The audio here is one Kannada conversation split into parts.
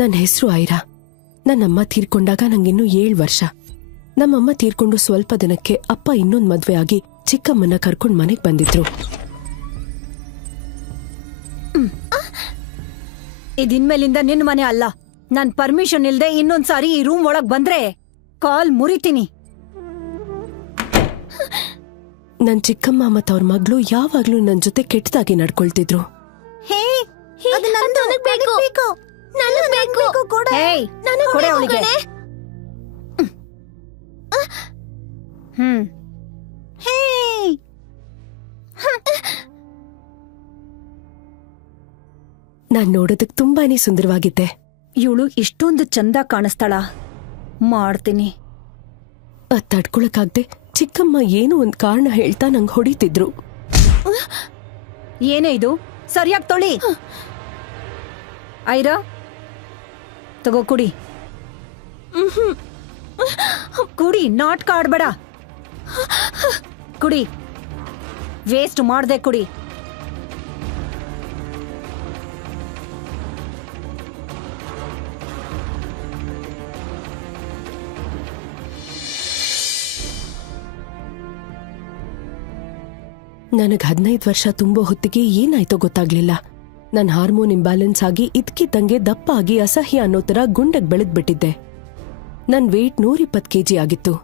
ನನ್ನ ಹೆಸರು ಐರಾ. ನನ್ನಮ್ಮ ತೀರ್ಕೊಂಡಾಗ ನಂಗಿನ್ನೂ 7 ವರ್ಷ. ನಮ್ಮಮ್ಮ ತೀರ್ಕೊಂಡು ಸ್ವಲ್ಪ ದಿನಕ್ಕೆ ಅಪ್ಪ ಇನ್ನೊಂದು ಮದ್ವೆ ಆಗಿ ಚಿಕ್ಕಮ್ಮನ ಕರ್ಕೊಂಡ್ ಮನೆಗ್ ಬಂದಿದ್ರು. ಇದಿನ್ಮೇಲಿಂದ ನಿನ್ ಮನೆ ಅಲ್ಲ. ನಾನ್ ಪರ್ಮಿಷನ್ ಇಲ್ದೆ ಇನ್ನೊಂದ್ಸಾರಿ ಈ ರೂಮ್ ಒಳಗ್ ಬಂದ್ರೆ ಕಾಲ್ ಮುರಿತೀನಿ. ನನ್ ಚಿಕ್ಕಮ್ಮ ಮತ್ತವ್ರ ಮಗಳು ಯಾವಾಗ್ಲೂ ನನ್ ಜೊತೆ ಕೆಟ್ಟದಾಗಿ ನಡ್ಕೊಳ್ತಿದ್ರು. ನಾನ್ ನೋಡೋದಕ್ ತುಂಬಾನೇ ಸುಂದರವಾಗಿದ್ದೆ. ಇವಳು ಇಷ್ಟೊಂದು ಚಂದ ಕಾಣಿಸ್ತಾಳ. ಮಾಡ್ತೀನಿ. ಅದ್ ತಡ್ಕೊಳಕ್ಕಾಗ್ದೆ ಚಿಕ್ಕಮ್ಮ ಏನೋ ಒಂದ್ ಕಾರಣ ಹೇಳ್ತಾ ನಂಗ್ ಹೊಡಿತಿದ್ರು. ಏನೇ ಇದು? ಸರಿಯಾಗಿ ತೊಳಿ. ಐರಾ, ತಗೋ ಕುಡಿ. ಕುಡಿ, ನಾಟಕ ಆಡ್ಬೇಡ. ಕುಡಿ, ವೇಸ್ಟ್ ಮಾಡ್ದೆ ಕುಡಿ. ನನಗ್ 15 ವರ್ಷ ತುಂಬೋ ಹೊತ್ತಿಗೆ ಏನಾಯ್ತೋ ಗೊತ್ತಾಗ್ಲಿಲ್ಲ. ನನ್ ಹಾರ್ಮೋನ್ ಇಂಬ್ಯಾಲೆನ್ಸ್ ಆಗಿ ಇದ್ಕಿದ್ದಂಗೆ ದಪ್ಪ ಆಗಿ ಅಸಹ್ಯ ಅನ್ನೋ ತರ ಗುಂಡಗ್ ಬೆಳೆದ್ಬಿಟ್ಟಿದ್ದೆ. ನನ್ ವೇಟ್ 120 kg ಆಗಿತ್ತು.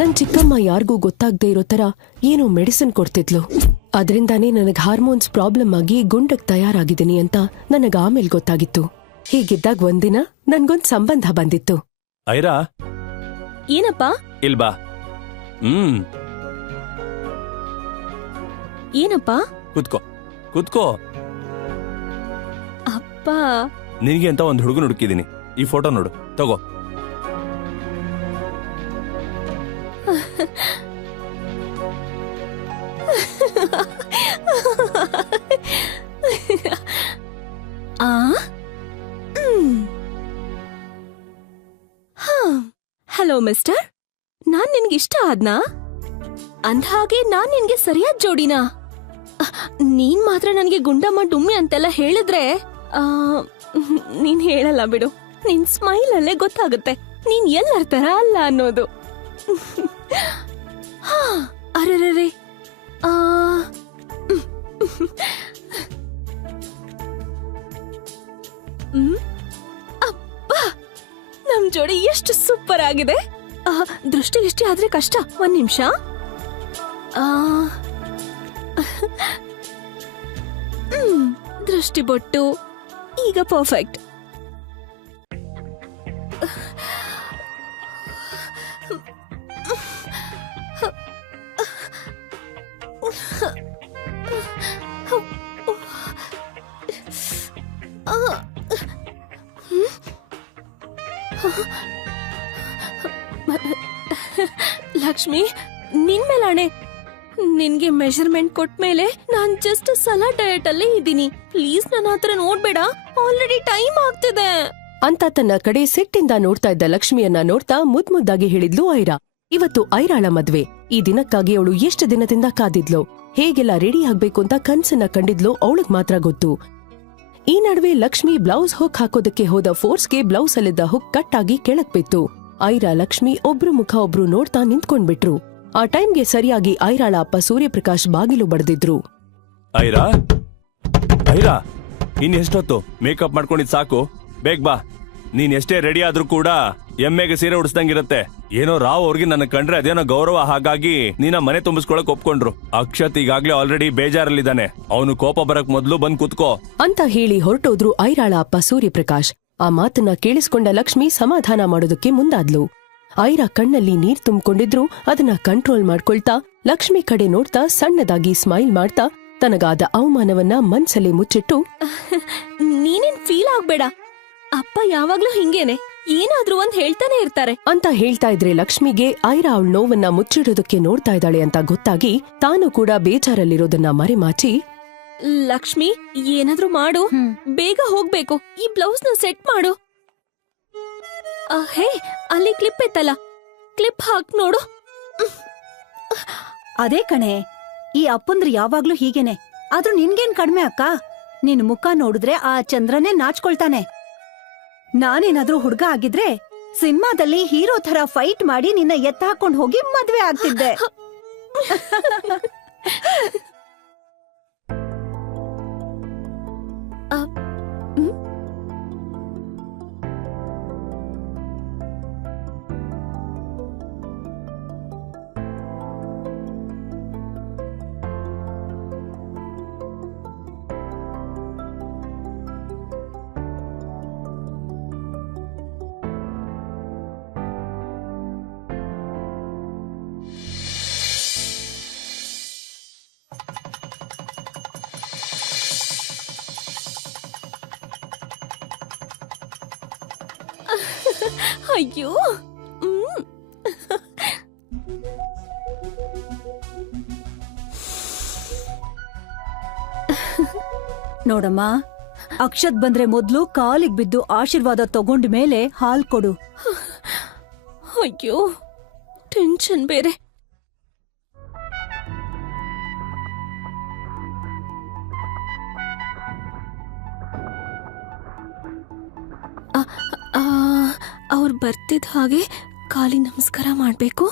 ನನ್ ಚಿಕ್ಕಮ್ಮ ಯಾರಿಗೂ ಗೊತ್ತಾಗದೆ ಇರೋ ತರ ಏನೋ ಮೆಡಿಸಿನ್ ಕೊಡ್ತಿದ್ಲು. ಅದರಿಂದಾನೇ ನನಗ್ ಹಾರ್ಮೋನ್ಸ್ ಪ್ರಾಬ್ಲಮ್ ಆಗಿ ಗುಂಡಕ್ ತಯಾರಾಗಿದ್ದೀನಿ ಅಂತ ನನಗ್ ಆಮೇಲೆ ಗೊತ್ತಾಗಿತ್ತು. ಹೀಗಿದ್ದಾಗ ಒಂದಿನ ನನ್ಗೊಂದ್ ಸಂಬಂಧ ಬಂದಿತ್ತು. ಐರಾ, ಏನಪ್ಪ? ಇಲ್ಬಾ. ಏನಪ್ಪ? ಕುತ್ಕೋ ಕುತ್ಕೋ. ಅಪ್ಪ, ನಿನಗೆ ಅಂತ ಒಂದ್ ಹುಡುಗನ ಹುಡುಕಿದೀನಿ. ಈ ಫೋಟೋ ನೋಡು, ತಗೋ. ಹಲೋ ಮಿಸ್ಟರ್, ನಾನ್ ನಿನ್ಗಿಷ್ಟ ಆದ್ನಾ? ಅಂದ್ಹಾಗೆ ನಾನ್ ನಿನ್ಗೆ ಸರಿಯಾದ ಜೋಡಿನಾ? ನೀನ್ ಮಾತ್ರ ನನ್ಗೆ ಗುಂಡಮ್ಮ ಡುಮ್ಮಿ ಅಂತೆಲ್ಲ ಹೇಳಿದ್ರೆ ನೀನ್ ಹೇಳಲ್ಲ ಬಿಡು. ನಿನ್ ಸ್ಮೈಲ್ ಅಲ್ಲೇ ಗೊತ್ತಾಗುತ್ತೆ ನೀನ್ ಎಲ್ಲರ ತರ ಅಲ್ಲ ಅನ್ನೋದು. ಅರೆ, ಅಪ್ಪ, ನಮ್ ಜೋಡಿ ಎಷ್ಟು ಸೂಪರ್ ಆಗಿದೆ. ದೃಷ್ಟಿಗಿಷ್ಟಿ ಆದ್ರೆ ಕಷ್ಟ. 1 ನಿಮಿಷ. ದೃಷ್ಟಿ ಬೊಟ್ಟು ಈಗ ಪರ್ಫೆಕ್ಟ್. ಲಕ್ಷ್ಮಿ, ನಿನ್ ಮೇಲಾಣೆ, ನಿನ್ಗೆ ಮೆಷರ್ಮೆಂಟ್ ಕೊಟ್ಮೇಲೆ ನಾನ್ ಜಸ್ಟ್ ಸಲಾಡ್ ಡಯಟ್ ಅಲ್ಲೇ ಇದ್ದೀನಿ. ಪ್ಲೀಸ್ ನನ್ನ ಹತ್ರ ನೋಡ್ಬೇಡ, ಆಲ್ರೆಡಿ ಟೈಮ್ ಆಗ್ತಿದೆ ಅಂತ ತನ್ನ ಕಡೆ ಸಿಟ್ಟಿಂದ ನೋಡ್ತಾ ಇದ್ದ ಲಕ್ಷ್ಮಿಯನ್ನ ನೋಡ್ತಾ ಮುದ್ದಾಗಿ ಹೇಳಿದ್ಲು ಐರಾ. ಇವತ್ತು ಐರಾಳ ಮದ್ವೆ. ಈ ದಿನಕ್ಕಾಗಿ ಅವಳು ಎಷ್ಟು ದಿನದಿಂದ ಕಾದಿದ್ಲು. ಹೇಗೆಲ್ಲ ರೆಡಿ ಆಗ್ಬೇಕು ಅಂತ ಕನ್ಸನ್ನ ಕಂಡಿದ್ಲು ಅವಳಗ್ ಮಾತ್ರ ಗೊತ್ತು. ಈ ನಡುವೆ ಲಕ್ಷ್ಮಿ ಬ್ಲೌಸ್ ಹುಕ್ ಹಾಕೋದಕ್ಕೆ ಹೋದ ಫೋರ್ಸ್ಗೆ ಬ್ಲೌಸ್ ಅಲ್ಲಿದ್ದ ಹುಕ್ ಕಟ್ ಆಗಿ ಕೆಳಕ್ ಬಿತ್ತು. ಐರಾ ಲಕ್ಷ್ಮಿ ಒಬ್ರು ಮುಖ ಒಬ್ರು ನೋಡ್ತಾ ನಿಂತ್ಕೊಂಡ್ಬಿಟ್ರು. ಆ ಟೈಮ್ಗೆ ಸರಿಯಾಗಿ ಐರಾಳ ಅಪ್ಪ ಸೂರ್ಯಪ್ರಕಾಶ್ ಬಾಗಿಲು ಬಡ್ದಿದ್ರು. ಐರಾ, ಐರಾ, ಇನ್ ಎಷ್ಟೊತ್ತು? ಮೇಕಪ್ ಮಾಡ್ಕೊಂಡಿದ್ ಸಾಕು, ಬೇಗ ಬಾ. ನೀನ್ ಎಷ್ಟೇ ರೆಡಿ ಆದ್ರೂ ಕೂಡ ಎಮ್ಮೆಗೆ ಸೀರೆ ಉಡಿಸ್ದಂಗಿರತ್ತೆ. ಏನೋ ರಾವ್ ಅವ್ರಿಗೆ ನನ್ನ ಕಂಡ್ರೆ ಅದೇನೋ ಗೌರವ, ಹಾಗಾಗಿ ನೀನ ಮನೆ ತುಂಬಿಸ್ಕೊಳಕ್ ಒಪ್ಕೊಂಡ್ರು. ಅಕ್ಷತ್ ಈಗಾಗ್ಲೇ ಆಲ್ರೆಡಿ ಬೇಜಾರಲ್ಲಿದ್ದಾನೆ. ಅವನು ಕೋಪ ಬರಕ್ ಮೊದ್ಲು ಬಂದ್ ಕುತ್ಕೋ ಅಂತ ಹೇಳಿ ಹೊರಟೋದ್ರು ಐರಾಳ ಅಪ್ಪ ಸೂರ್ಯಪ್ರಕಾಶ್. ಆ ಮಾತನ್ನ ಕೇಳಿಸ್ಕೊಂಡ ಲಕ್ಷ್ಮಿ ಸಮಾಧಾನ ಮಾಡೋದಕ್ಕೆ ಮುಂದಾದ್ಲು. ಐರಾ ಕಣ್ಣಲ್ಲಿ ನೀರ್ ತುಂಬಿಕೊಂಡಿದ್ರು ಅದನ್ನ ಕಂಟ್ರೋಲ್ ಮಾಡ್ಕೊಳ್ತಾ ಲಕ್ಷ್ಮಿ ಕಡೆ ನೋಡ್ತಾ ಸಣ್ಣದಾಗಿ ಸ್ಮೈಲ್ ಮಾಡ್ತಾ ತನಗಾದ ಅವಮಾನವನ್ನ ಮನ್ಸಲ್ಲೇ ಮುಚ್ಚಿಟ್ಟು, ನೀನೇನ್ ಫೀಲ್ ಆಗ್ಬೇಡ, ಅಪ್ಪ ಯಾವಾಗ್ಲೂ ಹಿಂಗೇನೆ. ಏನಾದ್ರೂ ಒಂದ್ ಹೇಳ್ತಾನೆ ಇರ್ತಾರೆ. ಅಂತ ಹೇಳ್ತಾ ಇದ್ರೆ ಲಕ್ಷ್ಮಿಗೆ ಐರಾ ಅವಳ ನೋವನ್ನ ಮುಚ್ಚಿಡೋದಕ್ಕೆ ನೋಡ್ತಾ ಇದ್ದಾಳೆ ಅಂತ ಗೊತ್ತಾಗಿ ತಾನು ಕೂಡ ಬೇಜಾರಲ್ಲಿರೋದನ್ನ ಮರೆಮಾಚಿ, ಲಕ್ಷ್ಮಿ, ಏನಾದ್ರೂ ಮಾಡು, ಬೇಗ ಹೋಗ್ಬೇಕು. ಈ ಬ್ಲೌಸ್ ನ ಸೆಟ್ ಮಾಡು. ಹೇ, ಅಲ್ಲಿ ಕ್ಲಿಪ್ ಇತ್ತಲ್ಲ, ಕ್ಲಿಪ್ ಹಾಕ್ ನೋಡು. ಅದೇ ಕಣೆ, ಈ ಅಪ್ಪಂದ್ರು ಯಾವಾಗ್ಲೂ ಹೀಗೇನೆ. ಆದ್ರೂ ನಿನ್ಗೇನ್ ಕಡ್ಮೆ ಅಕ್ಕ? ನಿನ್ ಮುಖ ನೋಡಿದ್ರೆ ಆ ಚಂದ್ರನೇ ನಾಚ್ಕೊಳ್ತಾನೆ. ನಾನೇನಾದ್ರೂ ಹುಡ್ಗ ಆಗಿದ್ರೆ ಸಿನಿಮಾದಲ್ಲಿ ಹೀರೋ ತರ ಫೈಟ್ ಮಾಡಿ ನಿನ್ನ ಎತ್ತ ಹಾಕೊಂಡ್ ಹೋಗಿ ಮದ್ವೆ ಆಗ್ತಿದ್ದೆ. ಅಯ್ಯೋ, ನೋಡಮ್ಮ, ಅಕ್ಷತ್ ಬಂದ್ರೆ ಮೊದ್ಲು ಕಾಲಿಗ್ ಬಿದ್ದು ಆಶೀರ್ವಾದ ತಗೊಂಡ ಮೇಲೆ ಹಾಲ್ ಕೊಡು. ಅಯ್ಯೋ, ಟೆನ್ಷನ್ ಬೇರೆ. ಅವ್ರು ಬರ್ತಿದ್ದ ಹಾಗೆ ಕಾಲಿ ನಮಸ್ಕಾರ ಮಾಡ್ಬೇಕು.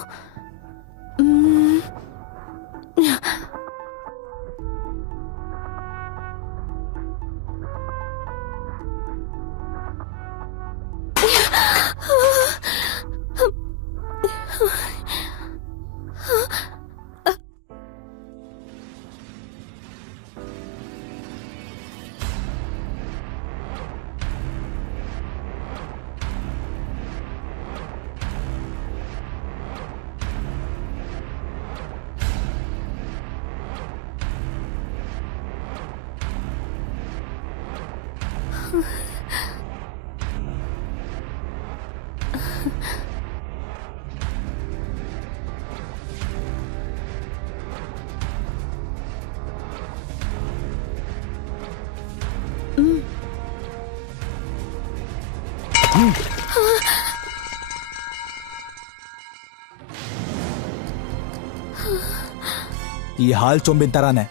ಈ ಹಾಲ್ ಚೊಂಬಿನ ತರಾನೆ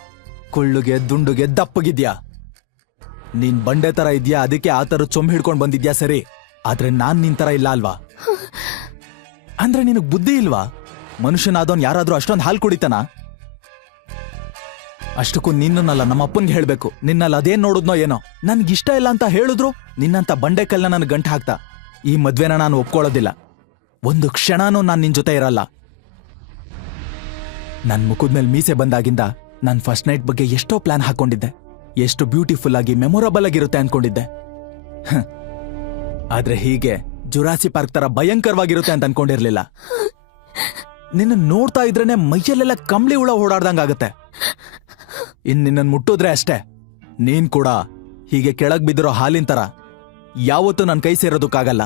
ಕುಳ್ಳುಗೆ ದುಂಡುಗೆ ದಪ್ಪಗಿದ್ಯಾ. ನೀನ್ ಬಂಡೆ ತರ ಇದ್ಯಾ, ಅದಕ್ಕೆ ಆ ತರ ಚೊಂಬ್ ಹಿಡ್ಕೊಂಡ್ ಬಂದಿದ್ಯಾ ಸರಿ. ಆದ್ರೆ ನಾನ್ ನಿನ್ ತರ ಇಲ್ಲ ಅಲ್ವಾ? ಅಂದ್ರೆ ನಿನಗ್ ಬುದ್ಧಿ ಇಲ್ವಾ? ಮನುಷ್ಯನಾದವನ್ ಯಾರಾದ್ರೂ ಅಷ್ಟೊಂದ್ ಹಾಲ್ ಕುಡಿತಾನ? ಅಷ್ಟಕ್ಕೂ ನಿನ್ನಲ್ಲ ನಮ್ಮ ಅಪ್ಪನ್ಗೆ ಹೇಳ್ಬೇಕು. ನಿನ್ನಲ್ಲಿ ಅದೇನ್ ನೋಡುದ್ನೋ ಏನೋ, ನನ್ಗಿಷ್ಟ ಇಲ್ಲ ಅಂತ ಹೇಳಿದ್ರು ನಿನ್ನಂತ ಬಂಡೆ ಕಲ್ನ ನನ್ ಗಂಟು ಹಾಕ್ತಾ. ಈ ಮದ್ವೆನ ನಾನು ಒಪ್ಕೊಳ್ಳೋದಿಲ್ಲ. ಒಂದು ಕ್ಷಣನೂ ನಾನ್ ನಿನ್ ಜೊತೆ ಇರಲ್ಲ. ನನ್ ಮುಖದ ಮೇಲೆ ಮೀಸೆ ಬಂದಾಗಿಂದ ನಾನ್ ಫಸ್ಟ್ ನೈಟ್ ಬಗ್ಗೆ ಎಷ್ಟೋ ಪ್ಲಾನ್ ಹಾಕೊಂಡಿದ್ದೆ. ಎಷ್ಟು ಬ್ಯೂಟಿಫುಲ್ ಆಗಿ ಮೆಮೊರಬಲ್ ಆಗಿರುತ್ತೆ ಅನ್ಕೊಂಡಿದ್ದೆ. ಆದ್ರೆ ಹೀಗೆ ಜುರಾಸಿ ಪಾರ್ಕ್ ತರ ಭಯಂಕರವಾಗಿರುತ್ತೆ ಅಂತ ಅನ್ಕೊಂಡಿರ್ಲಿಲ್ಲ. ನಿನ್ನ ನೋಡ್ತಾ ಇದ್ರೇನೆ ಮೈಯಲ್ಲೆಲ್ಲ ಕಂಬಳಿ ಹುಳ ಓಡಾಡ್ದಂಗಾಗತ್ತೆ. ಇನ್ ನಿನ್ನನ್ ಮುಟ್ಟಿದ್ರೆ ಅಷ್ಟೇ, ನೀನ್ ಕೂಡ ಹೀಗೆ ಕೆಳಗ್ ಬಿದ್ದಿರೋ ಹಾಲಿನ ತರ ಯಾವತ್ತೂ ನನ್ ಕೈ ಸೇರೋದಕ್ಕಾಗಲ್ಲ.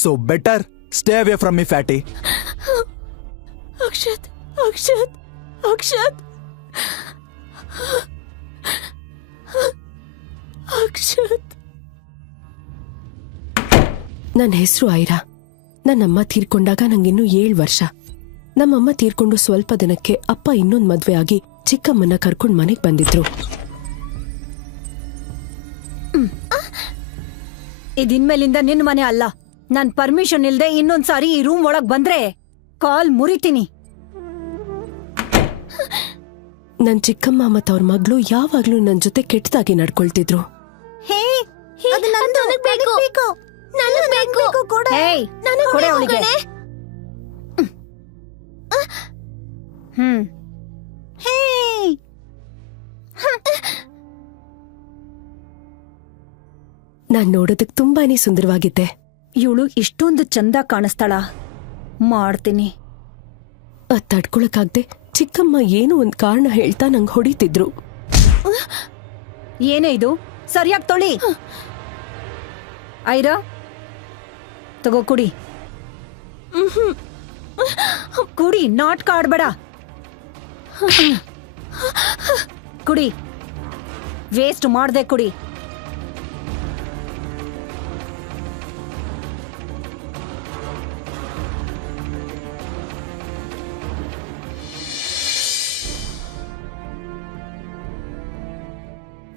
So better stay away from me fatty. Akshat, Akshat, Akshat, Akshat. ನನ್ನ ಹೆಸರು ಐರಾ. ನನ್ನಮ್ಮ ತೀರ್ಕೊಂಡಾಗ ನಂಗಿನ್ನೂ 7 ವರ್ಷ. ನಮ್ಮಮ್ಮ ತೀರ್ಕೊಂಡು ಸ್ವಲ್ಪ ದಿನಕ್ಕೆ ಅಪ್ಪ ಇನ್ನೊಂದ್ ಮದ್ವೆ ಆಗಿ ಚಿಕ್ಕಮ್ಮನ್ನ ಕರ್ಕೊಂಡ್ ಮನೆಗ್ ಬಂದಿದ್ರು. ಇದಿನ್ಮೇಲಿಂದ ನಿನ್ ಮನೆ ಅಲ್ಲ. ನಾನ್ ಪರ್ಮಿಷನ್ ಇಲ್ದೆ ಇನ್ನೊಂದ್ಸಾರಿ ಈ ರೂಮ್ ಒಳಗ್ ಬಂದ್ರೆ ಕಾಲ್ ಮುರಿತೀನಿ. ನನ್ ಚಿಕ್ಕಮ್ಮ ಮತ್ತವ್ರ ಮಗಳು ಯಾವಾಗ್ಲೂ ನನ್ ಜೊತೆ ಕೆಟ್ಟದಾಗಿ ನಡ್ಕೊಳ್ತಿದ್ರು. ನಾನ್ ನೋಡೋದಕ್ ತುಂಬಾನೇ ಸುಂದರವಾಗಿದ್ದೆ. ಇವಳು ಇಷ್ಟೊಂದು ಚಂದ ಕಾಣಿಸ್ತಾಳ? ಮಾಡ್ತೀನಿ. ಅದ್ ತಡ್ಕೊಳಕ್ಕಾಗ್ದೆ ಚಿಕ್ಕಮ್ಮ ಏನೋ ಒಂದ್ ಕಾರಣ ಹೇಳ್ತಾ ನಂಗ್ ಹೊಡಿತಿದ್ರು. ಏನೇ ಇದು? ಸರಿಯಾಗಿ ತೊಳಿ. ಐರಾ ತಗೋ ಕುಡಿ. ಕುಡಿ, ನಾಟಕ ಆಡ್ಬೇಡ. ಕುಡಿ, ವೇಸ್ಟ್ ಮಾಡ್ದೆ ಕುಡಿ.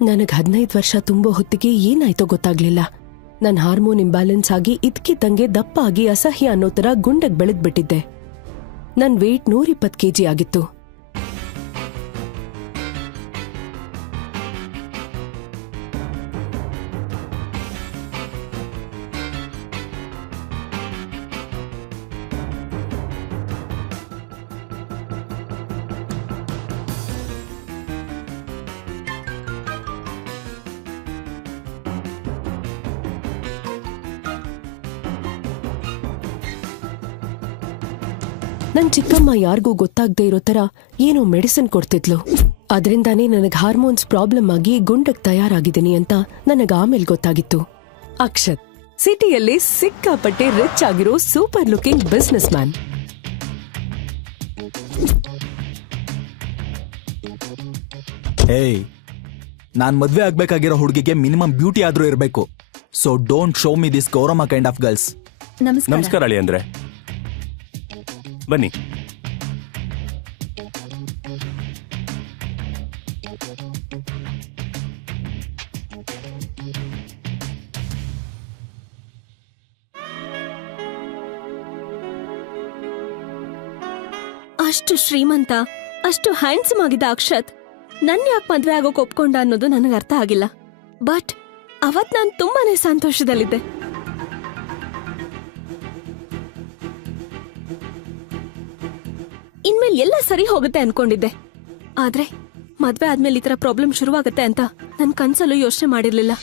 ನನಗ್ 15 ವರ್ಷ ತುಂಬೋ ಹೊತ್ತಿಗೆ ಏನಾಯ್ತೋ ಗೊತ್ತಾಗ್ಲಿಲ್ಲ. ನನ್ ಹಾರ್ಮೋನ್ ಇಂಬ್ಯಾಲೆನ್ಸ್ ಆಗಿ ಇದ್ಕಿದ್ದಂಗೆ ದಪ್ಪ ಆಗಿ ಅಸಹ್ಯ ಅನ್ನೋ ತರ ಗುಂಡಗ್ ಬೆಳೆದ್ಬಿಟ್ಟಿದ್ದೆ. ನನ್ ವೇಟ್ 120 ಕೆಜಿ ಆಗಿತ್ತು. ನನ್ ಚಿಕ್ಕಮ್ಮ ಯಾರಿಗೂ ಗೊತ್ತಾಗ್ದೇ ಇರೋ ತರ ಏನೋ ಮೆಡಿಸಿನ್ ಕೊಡ್ತಿದ್ಲು. ಅದರಿಂದಾನೇ ನನಗ್ ಹಾರ್ಮೋನ್ಸ್ ಪ್ರಾಬ್ಲಮ್ ಆಗಿ ಗುಂಡಕ್ ತಯಾರಾಗಿದ್ದೀನಿ ಅಂತ ನನಗ್ ಆಮೇಲೆ ಗೊತ್ತಾಗಿತ್ತು. ಅಕ್ಷತ್ ಸಿಟಿಯಲ್ಲಿ ಸಿಕ್ಕಾಪಟ್ಟೆ ರಿಚ್ ಆಗಿರೋ ಸೂಪರ್ ಲುಕಿಂಗ್ ಬಿಸ್ನೆಸ್ ಮ್ಯಾನ್. ಏಯ್, ನಾನ್ ಮದ್ವೆ ಆಗ್ಬೇಕಾಗಿರೋ ಹುಡುಗಿಗೆ ಮಿನಿಮಮ್ ಬ್ಯೂಟಿ ಆದ್ರೂ ಇರ್ಬೇಕು. So don't show me this Gowramma kind of girls. ನಮಸ್ಕಾರ ಅಳಿ ಅಂದ್ರೆ. ಬನ್ನಿ. ಅಷ್ಟು ಶ್ರೀಮಂತ, ಅಷ್ಟು ಹ್ಯಾಂಡ್ಸಮ್ ಆಗಿದ್ದ ಅಕ್ಷತ್ ನನ್ ಯಾಕೆ ಮದ್ವೆ ಆಗೋಕ್ ಒಪ್ಕೊಂಡ ಅನ್ನೋದು ನನಗೆ ಅರ್ಥ ಆಗಿಲ್ಲ. ಬಟ್ ಅವತ್ ನಾನು ತುಂಬಾನೇ ಸಂತೋಷದಲ್ಲಿದ್ದೆ. ಇನ್ಮೇಲೆ ಎಲ್ಲ ಸರಿ ಹೋಗುತ್ತೆ ಅನ್ಕೊಂಡಿದ್ದೆ. ಆದ್ರೆ ಮದ್ವೆ ಆದ್ಮೇಲೆ ಈ ತರ ಪ್ರಾಬ್ಲಮ್ ಶುರುವಾಗತ್ತೆ ಅಂತ ನನ್ ಕನ್ಸಲ್ಲೂ ಯೋಚನೆ ಮಾಡಿರ್ಲಿಲ್ಲ.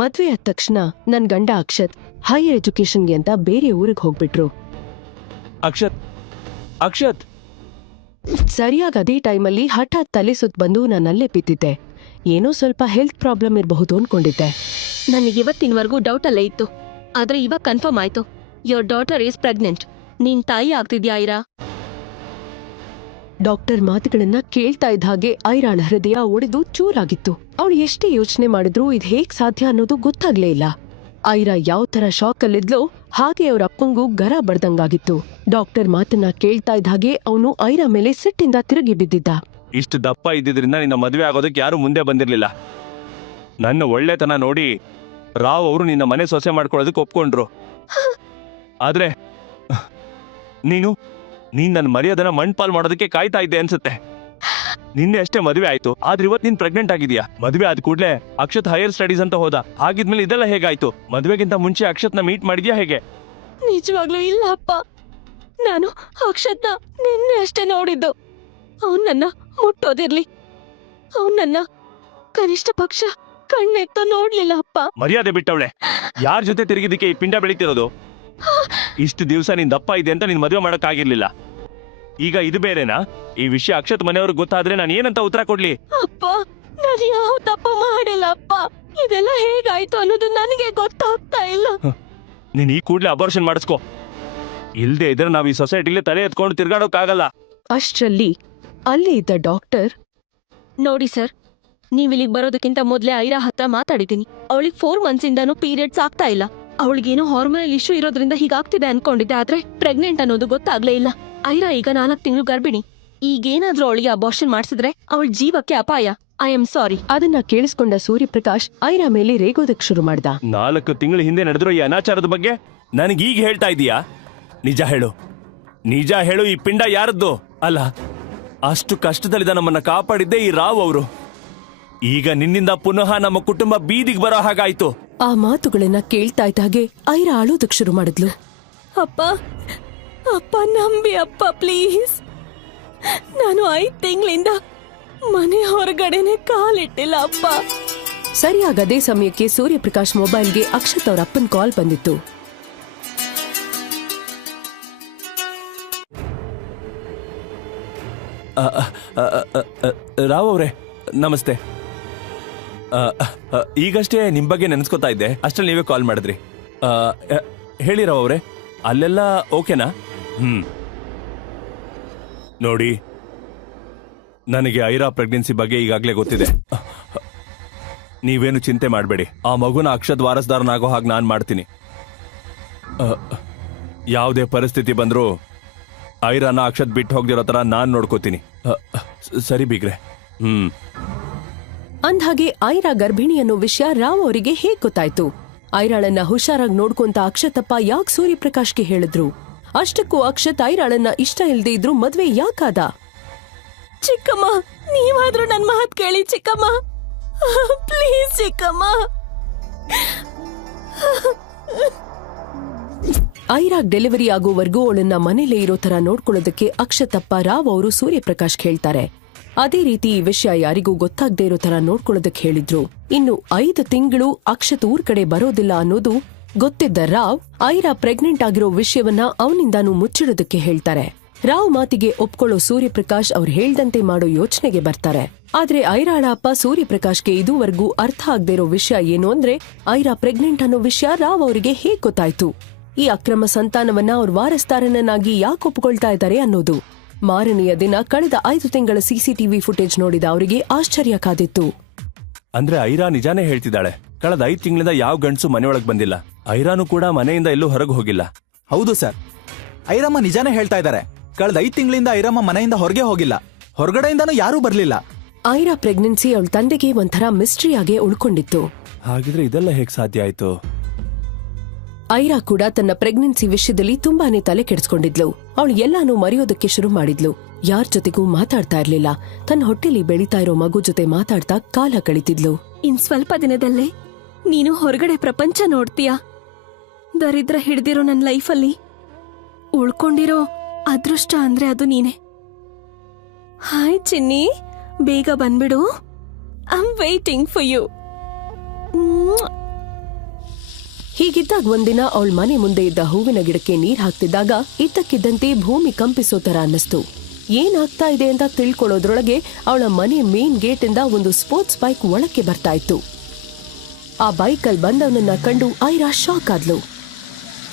ಮದ್ವೆ ಆದ ತಕ್ಷಣ ನನ್ ಗಂಡ ಅಕ್ಷತ್ ಹೈಯರ್ ಎಜುಕೇಶನ್ಗೆ ಅಂತ ಬೇರೆ ಊರಿಗೆ ಹೋಗ್ಬಿಟ್ರು. ಅಕ್ಷತ್ ಸರಿಯಾಗಿ ಅದೇ ಟೈಮಲ್ಲಿ ಹಠಾತ್ ತಲೆ ಸುತ್ತ ಬಂದು ನಾನಲ್ಲೇ ಬಿದ್ದಿದ್ದೆ. ಏನೋ ಸ್ವಲ್ಪ ಹೆಲ್ತ್ ಪ್ರಾಬ್ಲಮ್ ಇರಬಹುದು ಅನ್ಕೊಂಡಿದ್ದೆ. ನನಗೆ ಇವತ್ತಿನವರೆಗೂ ಡೌಟ್ ಅಲ್ಲೇ ಇತ್ತು. ಆದ್ರೆ ಇವಾಗ ಕನ್ಫರ್ಮ್ ಆಯ್ತು. Your daughter is pregnant. ನೀನ್ ತಾಯಿ ಆಗ್ತಿದ್ಯಾ ಐರಾ? ಡಾಕ್ಟರ್ ಮಾತುಗಳನ್ನ ಕೇಳ್ತಾ ಇದ್ದ ಹಾಗೆ ಐರಾಳ ಹೃದಯ ಒಡೆದು ಚೂರಾಗಿತ್ತು. ಅವಳು ಎಷ್ಟೇ ಯೋಚನೆ ಮಾಡಿದ್ರೂ ಇದು ಹೇಗ್ ಸಾಧ್ಯ ಅನ್ನೋದು ಗೊತ್ತಾಗ್ಲೇ ಇಲ್ಲ. ಐರಾ ಯಾವ ತರ ಶಾಕ್ ಅಲ್ಲಿದ್ಲೋ ಹಾಗೆ ಅವ್ರ ಅಪ್ಪಂಗೂ ಗರ ಬಡ್ದಂಗಾಗಿತ್ತು. ಡಾಕ್ಟರ್ ಮಾತನ್ನ ಕೇಳ್ತಾ ಇದ್ದ ಹಾಗೆ ಅವನು ಐರಾ ಮೇಲೆ ಸಿಟ್ಟಿಂದ ತಿರುಗಿ ಬಿದ್ದಿದ್ದ. ಇಷ್ಟು ದಪ್ಪ ಇದ್ದಿದ್ರಿಂದ ನಿನ್ನ ಮದುವೆ ಆಗೋದಕ್ಕೆ ಯಾರು ಮುಂದೆ ಬಂದಿರ್ಲಿಲ್ಲ. ನನ್ನ ಒಳ್ಳೆತನ ನೋಡಿ ರಾವ್ ಅವರು ನಿನ್ನ ಮನೆ ಸೊಸೆ ಮಾಡ್ಕೊಳ್ಳೋದಕ್ಕೆ ಒಪ್ಕೊಂಡ್ರು. ಆದ್ರೆ ನೀನ್ ನನ್ನ ಮರ್ಯಾದನ ಮಣ್ಪಾಲ್ ಮಾಡೋದಕ್ಕೆ ಕಾಯ್ತಾ ಇದ್ದೆ ಅನ್ಸುತ್ತೆ. ನಿನ್ನೆ ಅಷ್ಟೇ ಮದುವೆ ಆಯ್ತು, ಆದ್ರೆ ಇವತ್ತು ನೀನ್ ಪ್ರೆಗ್ನೆಂಟ್ ಆಗಿದ್ಯಾ. ಮದುವೆ ಆದ ಕೂಡ್ಲೆ ಅಕ್ಷತ್ ಹೈಯರ್ ಸ್ಟಡೀಸ್ ಅಂತ ಹೋದ. ಆಗಿದ್ಮೇಲೆ ಇದೆಲ್ಲ ಹೇಗಾಯ್ತು? ಮದುವೆಗಿಂತ ಮುಂಚೆ ಅಕ್ಷತ್ನ ಮೀಟ್ ಮಾಡಿದ್ಯಾ ಹೇಗೆ? ನಿಜವಾಗ್ಲೂ ಇಲ್ಲ ಅಪ್ಪ. ನಾನು ಅಕ್ಷತ್ನ ನಿನ್ನೆ ಅಷ್ಟೇ ನೋಡಿದ್ದು. ಅವನ್ ನನ್ನ ಮುಟ್ಟೋದಿರ್ಲಿ, ಅವನ್ ನನ್ನ ಕನಿಷ್ಠ ಪಕ್ಷ ಕಣ್ಣೆತ್ತ ನೋಡ್ಲಿಲ್ಲ ಅಪ್ಪ. ಮರ್ಯಾದೆ ಬಿಟ್ಟವಳೆ. ಯಾರ ಜೊತೆ ತಿರುಗಿದಕ್ಕೆ ಈ ಪಿಂಡ ಬೆಳೀತಿರೋದು? ಇಷ್ಟು ದಿವಸ ನೀನ್ ದಪ್ಪ ಇದೆ ಅಂತ ನೀನ್ ಮದುವೆ ಮಾಡಕ್ ಆಗಿರ್ಲಿಲ್ಲ. ಈಗ ಇದು ಬೇರೆನಾ? ಈ ವಿಷಯ ಅಕ್ಷತ್ ಮನೆಯವ್ರಿಗೆ ಗೊತ್ತಾದ್ರೆ ನಾನು ಏನಂತ ಉತ್ತರ ಕೊಡ್ಲಿ? ಅಪ್ಪ, ನಾನು ಯಾವ ತಪ್ಪ ಮಾಡಿಲ್ಲ ಅಪ್ಪ. ಇದೆಲ್ಲ ಹೇಗಾಯ್ತು ಅನ್ನೋದು ನನಗೆ ಗೊತ್ತಾಗ್ತಾ ಇಲ್ಲ. ನೀನ್ ಈ ಕೂಡ್ಲೆ ಅಬಾರ್ಷನ್ ಮಾಡಿಸ್ಕೋ. ಇಲ್ದೇ ಇದ್ರೆ ನಾವ್ ಈ ಸೊಸೈಟಿಲಿ ತಲೆ ಎತ್ಕೊಂಡು ತಿರ್ಗಾಡೋಕ್ಕಾಗಲ್ಲ. ಅಷ್ಟ್ರಲ್ಲಿ ಅಲ್ಲಿ ಇದ್ದ ಡಾಕ್ಟರ್, ನೋಡಿ ಸರ್, ನೀವ್ ಇಲ್ಲಿಗೆ ಬರೋದಕ್ಕಿಂತ ಮೊದ್ಲೇ ಐರಾ ಹತ್ರ ಮಾತಾಡಿದ್ದೀನಿ. ಅವಳಿಗೆ 4 months ಇಂದಾನು ಪೀರಿಯಡ್ಸ್ ಆಗ್ತಾ ಇಲ್ಲ. ಅವಳಿಗೇನೋ ಹಾರ್ಮೋನಲ್ ಇಶ್ಯೂ ಇರೋದ್ರಿಂದ ಹೀಗಾಗ್ತಿದೆ ಅನ್ಕೊಂಡಿದ್ದೆ. ಆದ್ರೆ ಪ್ರೆಗ್ನೆಂಟ್ ಅನ್ನೋದು ಗೊತ್ತಾಗ್ಲೇ ಇಲ್ಲ. ಐರಾ ಈಗ 4 ತಿಂಗಳು ಗರ್ಭಿಣಿ. ಈಗೇನಾದ್ರೂ ಅವಳಿಗೆ ಅಬಾರ್ಷನ್ ಮಾಡಿಸಿದ್ರೆ ಅವಳ ಜೀವಕ್ಕೆ ಅಪಾಯ. I am sorry. ಅದನ್ನ ಕೇಳಿಸ್ಕೊಂಡ ಸೂರ್ಯಪ್ರಕಾಶ್ ಐರಾ ಮೇಲೆ ರೇಗೋದಕ್ ಶುರು ಮಾಡ್ದ. 4 ತಿಂಗಳ ಹಿಂದೆ ನಡೆದಿರೋ ಈ ಅನಾಚಾರದ ಬಗ್ಗೆ ನನಗೀಗ ಹೇಳ್ತಾ ಇದೀಯಾ? ನಿಜ ಹೇಳು, ನಿಜ ಹೇಳು. ಈ ಪಿಂಡ ಯಾರದ್ದು? ಅಲ್ಲ, ಅಷ್ಟು ಕಷ್ಟದಲ್ಲಿದ್ದ ನಮ್ಮನ್ನ ಕಾಪಾಡಿದ್ದೆ ಈ ರಾವ್ ಅವರು. ಈಗ ನಿನ್ನಿಂದ ಪುನಃ ನಮ್ಮ ಕುಟುಂಬ ಬೀದಿಗೆ ಬರೋ ಹಾಗಾಯ್ತು. ಆ ಮಾತುಗಳನ್ನ ಕೇಳ್ತಾ ಇದ್ದ ಹಾಗೆ ಐರಾ ಅಳೋದಕ್ ಶುರು ಮಾಡಿದ್ಲು. ಅಪ್ಪ, ಅಪ್ಪ ನಂಬಿ ಅಪ್ಪ ಪ್ಲೀಸ್. ನಾನು 5 ತಿಂಗಳಿಂದ ಮನೆ ಹೊರಗಡೆನೆ ಕಾಲಿಟ್ಟಿಲ್ಲ ಅಪ್ಪ. ಸರಿಯಾಗಿ ಅದೇ ಸಮಯಕ್ಕೆ ಸೂರ್ಯಪ್ರಕಾಶ್ ಮೊಬೈಲ್ಗೆ ಅಕ್ಷತ್ ಅವ್ರ ಅಪ್ಪನ್ ಕಾಲ್ ಬಂದಿತ್ತು. ರಾವ್ ಅವ್ರೆ ನಮಸ್ತೆ. ಈಗಷ್ಟೇ ನಿಮ್ ಬಗ್ಗೆ ನೆನೆಸ್ಕೊತಾ ಇದ್ದೆ, ಅಷ್ಟ್ರಲ್ಲಿ ನೀವೇ ಕಾಲ್ ಮಾಡಿದ್ರಿ. ಹೇಳಿ ರಾವ್ ಅವ್ರೆ, ಅಲ್ಲೆಲ್ಲ ಓಕೆನಾ? ನೋಡಿ, ನನಗೆ ಐರಾ ಪ್ರೆಗ್ನೆನ್ಸಿ ಬಗ್ಗೆ ಈಗಾಗಲೇ ಗೊತ್ತಿದೆ. ನೀವೇನು ಚಿಂತೆ ಮಾಡಬೇಡಿ. ಆ ಮಗುನ ಅಕ್ಷತ್ ವಾರಸ್ದಾರನಾಗೋ ಹಾಗೆ ನಾನು ಮಾಡ್ತೀನಿ. ಯಾವುದೇ ಪರಿಸ್ಥಿತಿ ಬಂದರೂ ಐರಾನ ಅಕ್ಷತ್ ಬಿಟ್ಟು ಹೋಗ್ದಿರೋ ತರ ನಾನು ನೋಡ್ಕೋತೀನಿ. ಸರಿ ಬೀಗ್ರೆ. ಅಂದ್ಹಾಗೆ ಐರಾ ಗರ್ಭಿಣಿ ಅನ್ನೋ ವಿಷಯ ರಾವ್ ಅವರಿಗೆ ಹೇಗ್ ಗೊತ್ತಾಯ್ತು? ಐರಾಳನ್ನ ಹುಷಾರಾಗಿ ನೋಡ್ಕೊಂತ ಅಕ್ಷತಪ್ಪ ಯಾಕೆ ಸೂರ್ಯಪ್ರಕಾಶ್ಗೆ ಹೇಳಿದ್ರು? ಅಷ್ಟಕ್ಕೂ ಅಕ್ಷತ್ ಐರಾಳನ್ನ ಇಷ್ಟ ಇಲ್ದೇ ಇದ್ರು ಮದ್ವೆ ಯಾಕಾದ? ಚಿಕ್ಕಮ್ಮ, ನೀವಾದ್ರೂ ನನ್ ಮಾತ್ ಕೇಳಿ ಚಿಕ್ಕಮ್ಮ, ಪ್ಲೀಸ್ ಚಿಕ್ಕಮ್ಮ. ಐರಾಗ್ ಡೆಲಿವರಿ ಆಗೋವರೆಗೂ ಅವಳನ್ನ ಮನೇಲೇ ಇರೋ ತರ ನೋಡ್ಕೊಳ್ಳೋದಕ್ಕೆ ಅಕ್ಷತಪ್ಪ ರಾವ್ ಅವರು ಸೂರ್ಯಪ್ರಕಾಶ್ ಹೇಳ್ತಾರೆ. ಅದೇ ರೀತಿ ಈ ವಿಷಯ ಯಾರಿಗೂ ಗೊತ್ತಾಗದೇ ಇರೋ ತರ ನೋಡ್ಕೊಳ್ಳೋದಕ್ಕೆ ಹೇಳಿದ್ರು. ಇನ್ನು 5 ತಿಂಗಳು ಅಕ್ಷತ್ ಊರ್ ಕಡೆ ಬರೋದಿಲ್ಲ ಅನ್ನೋದು ಗೊತ್ತಿದ್ದ ರಾವ್ ಐರಾ ಪ್ರೆಗ್ನೆಂಟ್ ಆಗಿರೋ ವಿಷಯವನ್ನ ಅವನಿಂದಾನು ಮುಚ್ಚಿಡೋದಕ್ಕೆ ಹೇಳ್ತಾರೆ. ರಾವ್ ಮಾತಿಗೆ ಒಪ್ಕೊಳ್ಳೋ ಸೂರ್ಯಪ್ರಕಾಶ್ ಅವ್ರು ಹೇಳ್ದಂತೆ ಮಾಡೋ ಯೋಚನೆಗೆ ಬರ್ತಾರೆ. ಆದ್ರೆ ಐರಾಳ ಅಪ್ಪ ಸೂರ್ಯಪ್ರಕಾಶ್ಗೆ ಇದುವರೆಗೂ ಅರ್ಥ ಆಗದೆ ಇರೋ ವಿಷಯ ಏನು ಅಂದ್ರೆ, ಐರಾ ಪ್ರೆಗ್ನೆಂಟ್ ಅನ್ನೋ ವಿಷಯ ರಾವ್ ಅವರಿಗೆ ಹೇಗ್ ಗೊತ್ತಾಯ್ತು? ಈ ಅಕ್ರಮ ಸಂತಾನವನ್ನ ಅವ್ರ ವಾರಸ್ದಾರನನ್ನಾಗಿ ಯಾಕೆ ಒಪ್ಕೊಳ್ತಾ ಇದ್ದಾರೆ ಅನ್ನೋದು. ಮಾರನೆಯ ದಿನ ಕಳೆದ 5 ತಿಂಗಳ ಸಿಸಿಟಿವಿ ಫುಟೇಜ್ ನೋಡಿದ ಅವರಿಗೆ ಆಶ್ಚರ್ಯ ಕಾದಿತ್ತು. ಅಂದ್ರೆ ಐರಾ ನಿಜಾನೇ ಹೇಳ್ತಿದ್ದಾಳೆ. ಕಳೆದ 5 ತಿಂಗಳಿಂದ ಯಾವ ಗಂಡಸು ಮನೆಯೊಳಗೆ ಬಂದಿಲ್ಲ. ಐರಾನು ಕೂಡ ಮನೆಯಿಂದ ಎಲ್ಲೂ ಹೊರಗೆ ಹೋಗಿಲ್ಲ. ಹೌದು ಸರ್, ಐರಮ್ಮ ನಿಜಾನೇ ಹೇಳ್ತಾ ಇದ್ದಾರೆ. ಕಳೆದ 5 ತಿಂಗಳಿಂದ ಐರಮ್ಮ ಮನೆಯಿಂದ ಹೊರಗೆ ಹೋಗಿಲ್ಲ, ಹೊರಗಡೆಯಿಂದನೂ ಯಾರೂ ಬರ್ಲಿಲ್ಲ. ಐರಾ ಪ್ರೆಗ್ನೆನ್ಸಿ ಅವಳ ತಂದೆಗೆ ಒಂಥರ ಮಿಸ್ಟ್ರಿಯಾಗೆ ಉಳ್ಕೊಂಡಿತ್ತು. ಹಾಗಿದ್ರೆ ಇದೆಲ್ಲ ಹೇಗ್ ಸಾಧ್ಯ ಆಯ್ತು? ಐರಾ ಕೂಡ ತನ್ನ ಪ್ರೆಗ್ನೆನ್ಸಿ ವಿಷಯದಲ್ಲಿ ತುಂಬಾನೇ ತಲೆ ಕೆಡಿಸ್ಕೊಂಡಿದ್ಲು. ಅವಳು ಎಲ್ಲಾನು ಮರೆಯೋದಕ್ಕೆ ಶುರು ಮಾಡಿದ್ಲು. ಯಾರ ಜೊತೆಗೂ ಮಾತಾಡ್ತಾ ಇರ್ಲಿಲ್ಲ. ತನ್ನ ಹೊಟ್ಟೆಲಿ ಬೆಳೀತಾ ಇರೋ ಮಗು ಜೊತೆ ಮಾತಾಡ್ತಾ ಕಾಲ ಕಳೀತಿದ್ಲು. ಇನ್ ಸ್ವಲ್ಪ ದಿನದಲ್ಲೇ ನೀನು ಹೊರಗಡೆ ಪ್ರಪಂಚ ನೋಡ್ತೀಯ. ದರಿದ್ರ ಹಿಡ್ದಿರೋ ನನ್ ಲೈಫಲ್ಲಿ ಉಳ್ಕೊಂಡಿರೋ ಅದೃಷ್ಟ ಅಂದ್ರೆ ಅದು ನೀನೆ. ಹಾಯ್ ಚಿನ್ನಿ, ಬೇಗ ಬಂದ್ಬಿಡು. I am waiting for you. ಹೀಗಿದ್ದಾಗ ಒಂದಿನ ಅವಳ ಮನೆ ಮುಂದೆ ಇದ್ದ ಹೂವಿನ ಗಿಡಕ್ಕೆ ನೀರ್ ಹಾಕ್ತಿದ್ದಾಗ ಇದ್ದಕ್ಕಿದ್ದಂತೆ ಭೂಮಿ ಕಂಪಿಸೋ ತರ ಅನ್ನಿಸ್ತು. ಏನಾಗ್ತಾ ಇದೆ ಅಂತ ತಿಳ್ಕೊಳ್ಳೋದ್ರೊಳಗೆ ಅವಳ ಮನೆ ಮೇನ್ ಗೇಟ್ ಇಂದ ಒಂದು ಸ್ಪೋರ್ಟ್ಸ್ ಬೈಕ್ ಒಳಕ್ಕೆ ಬರ್ತಾ ಇತ್ತು. ಆ ಬೈಕಲ್ಲಿ ಬಂದವನನ್ನ ಕಂಡು ಐರಾ ಶಾಕ್ ಆದ್ಲು.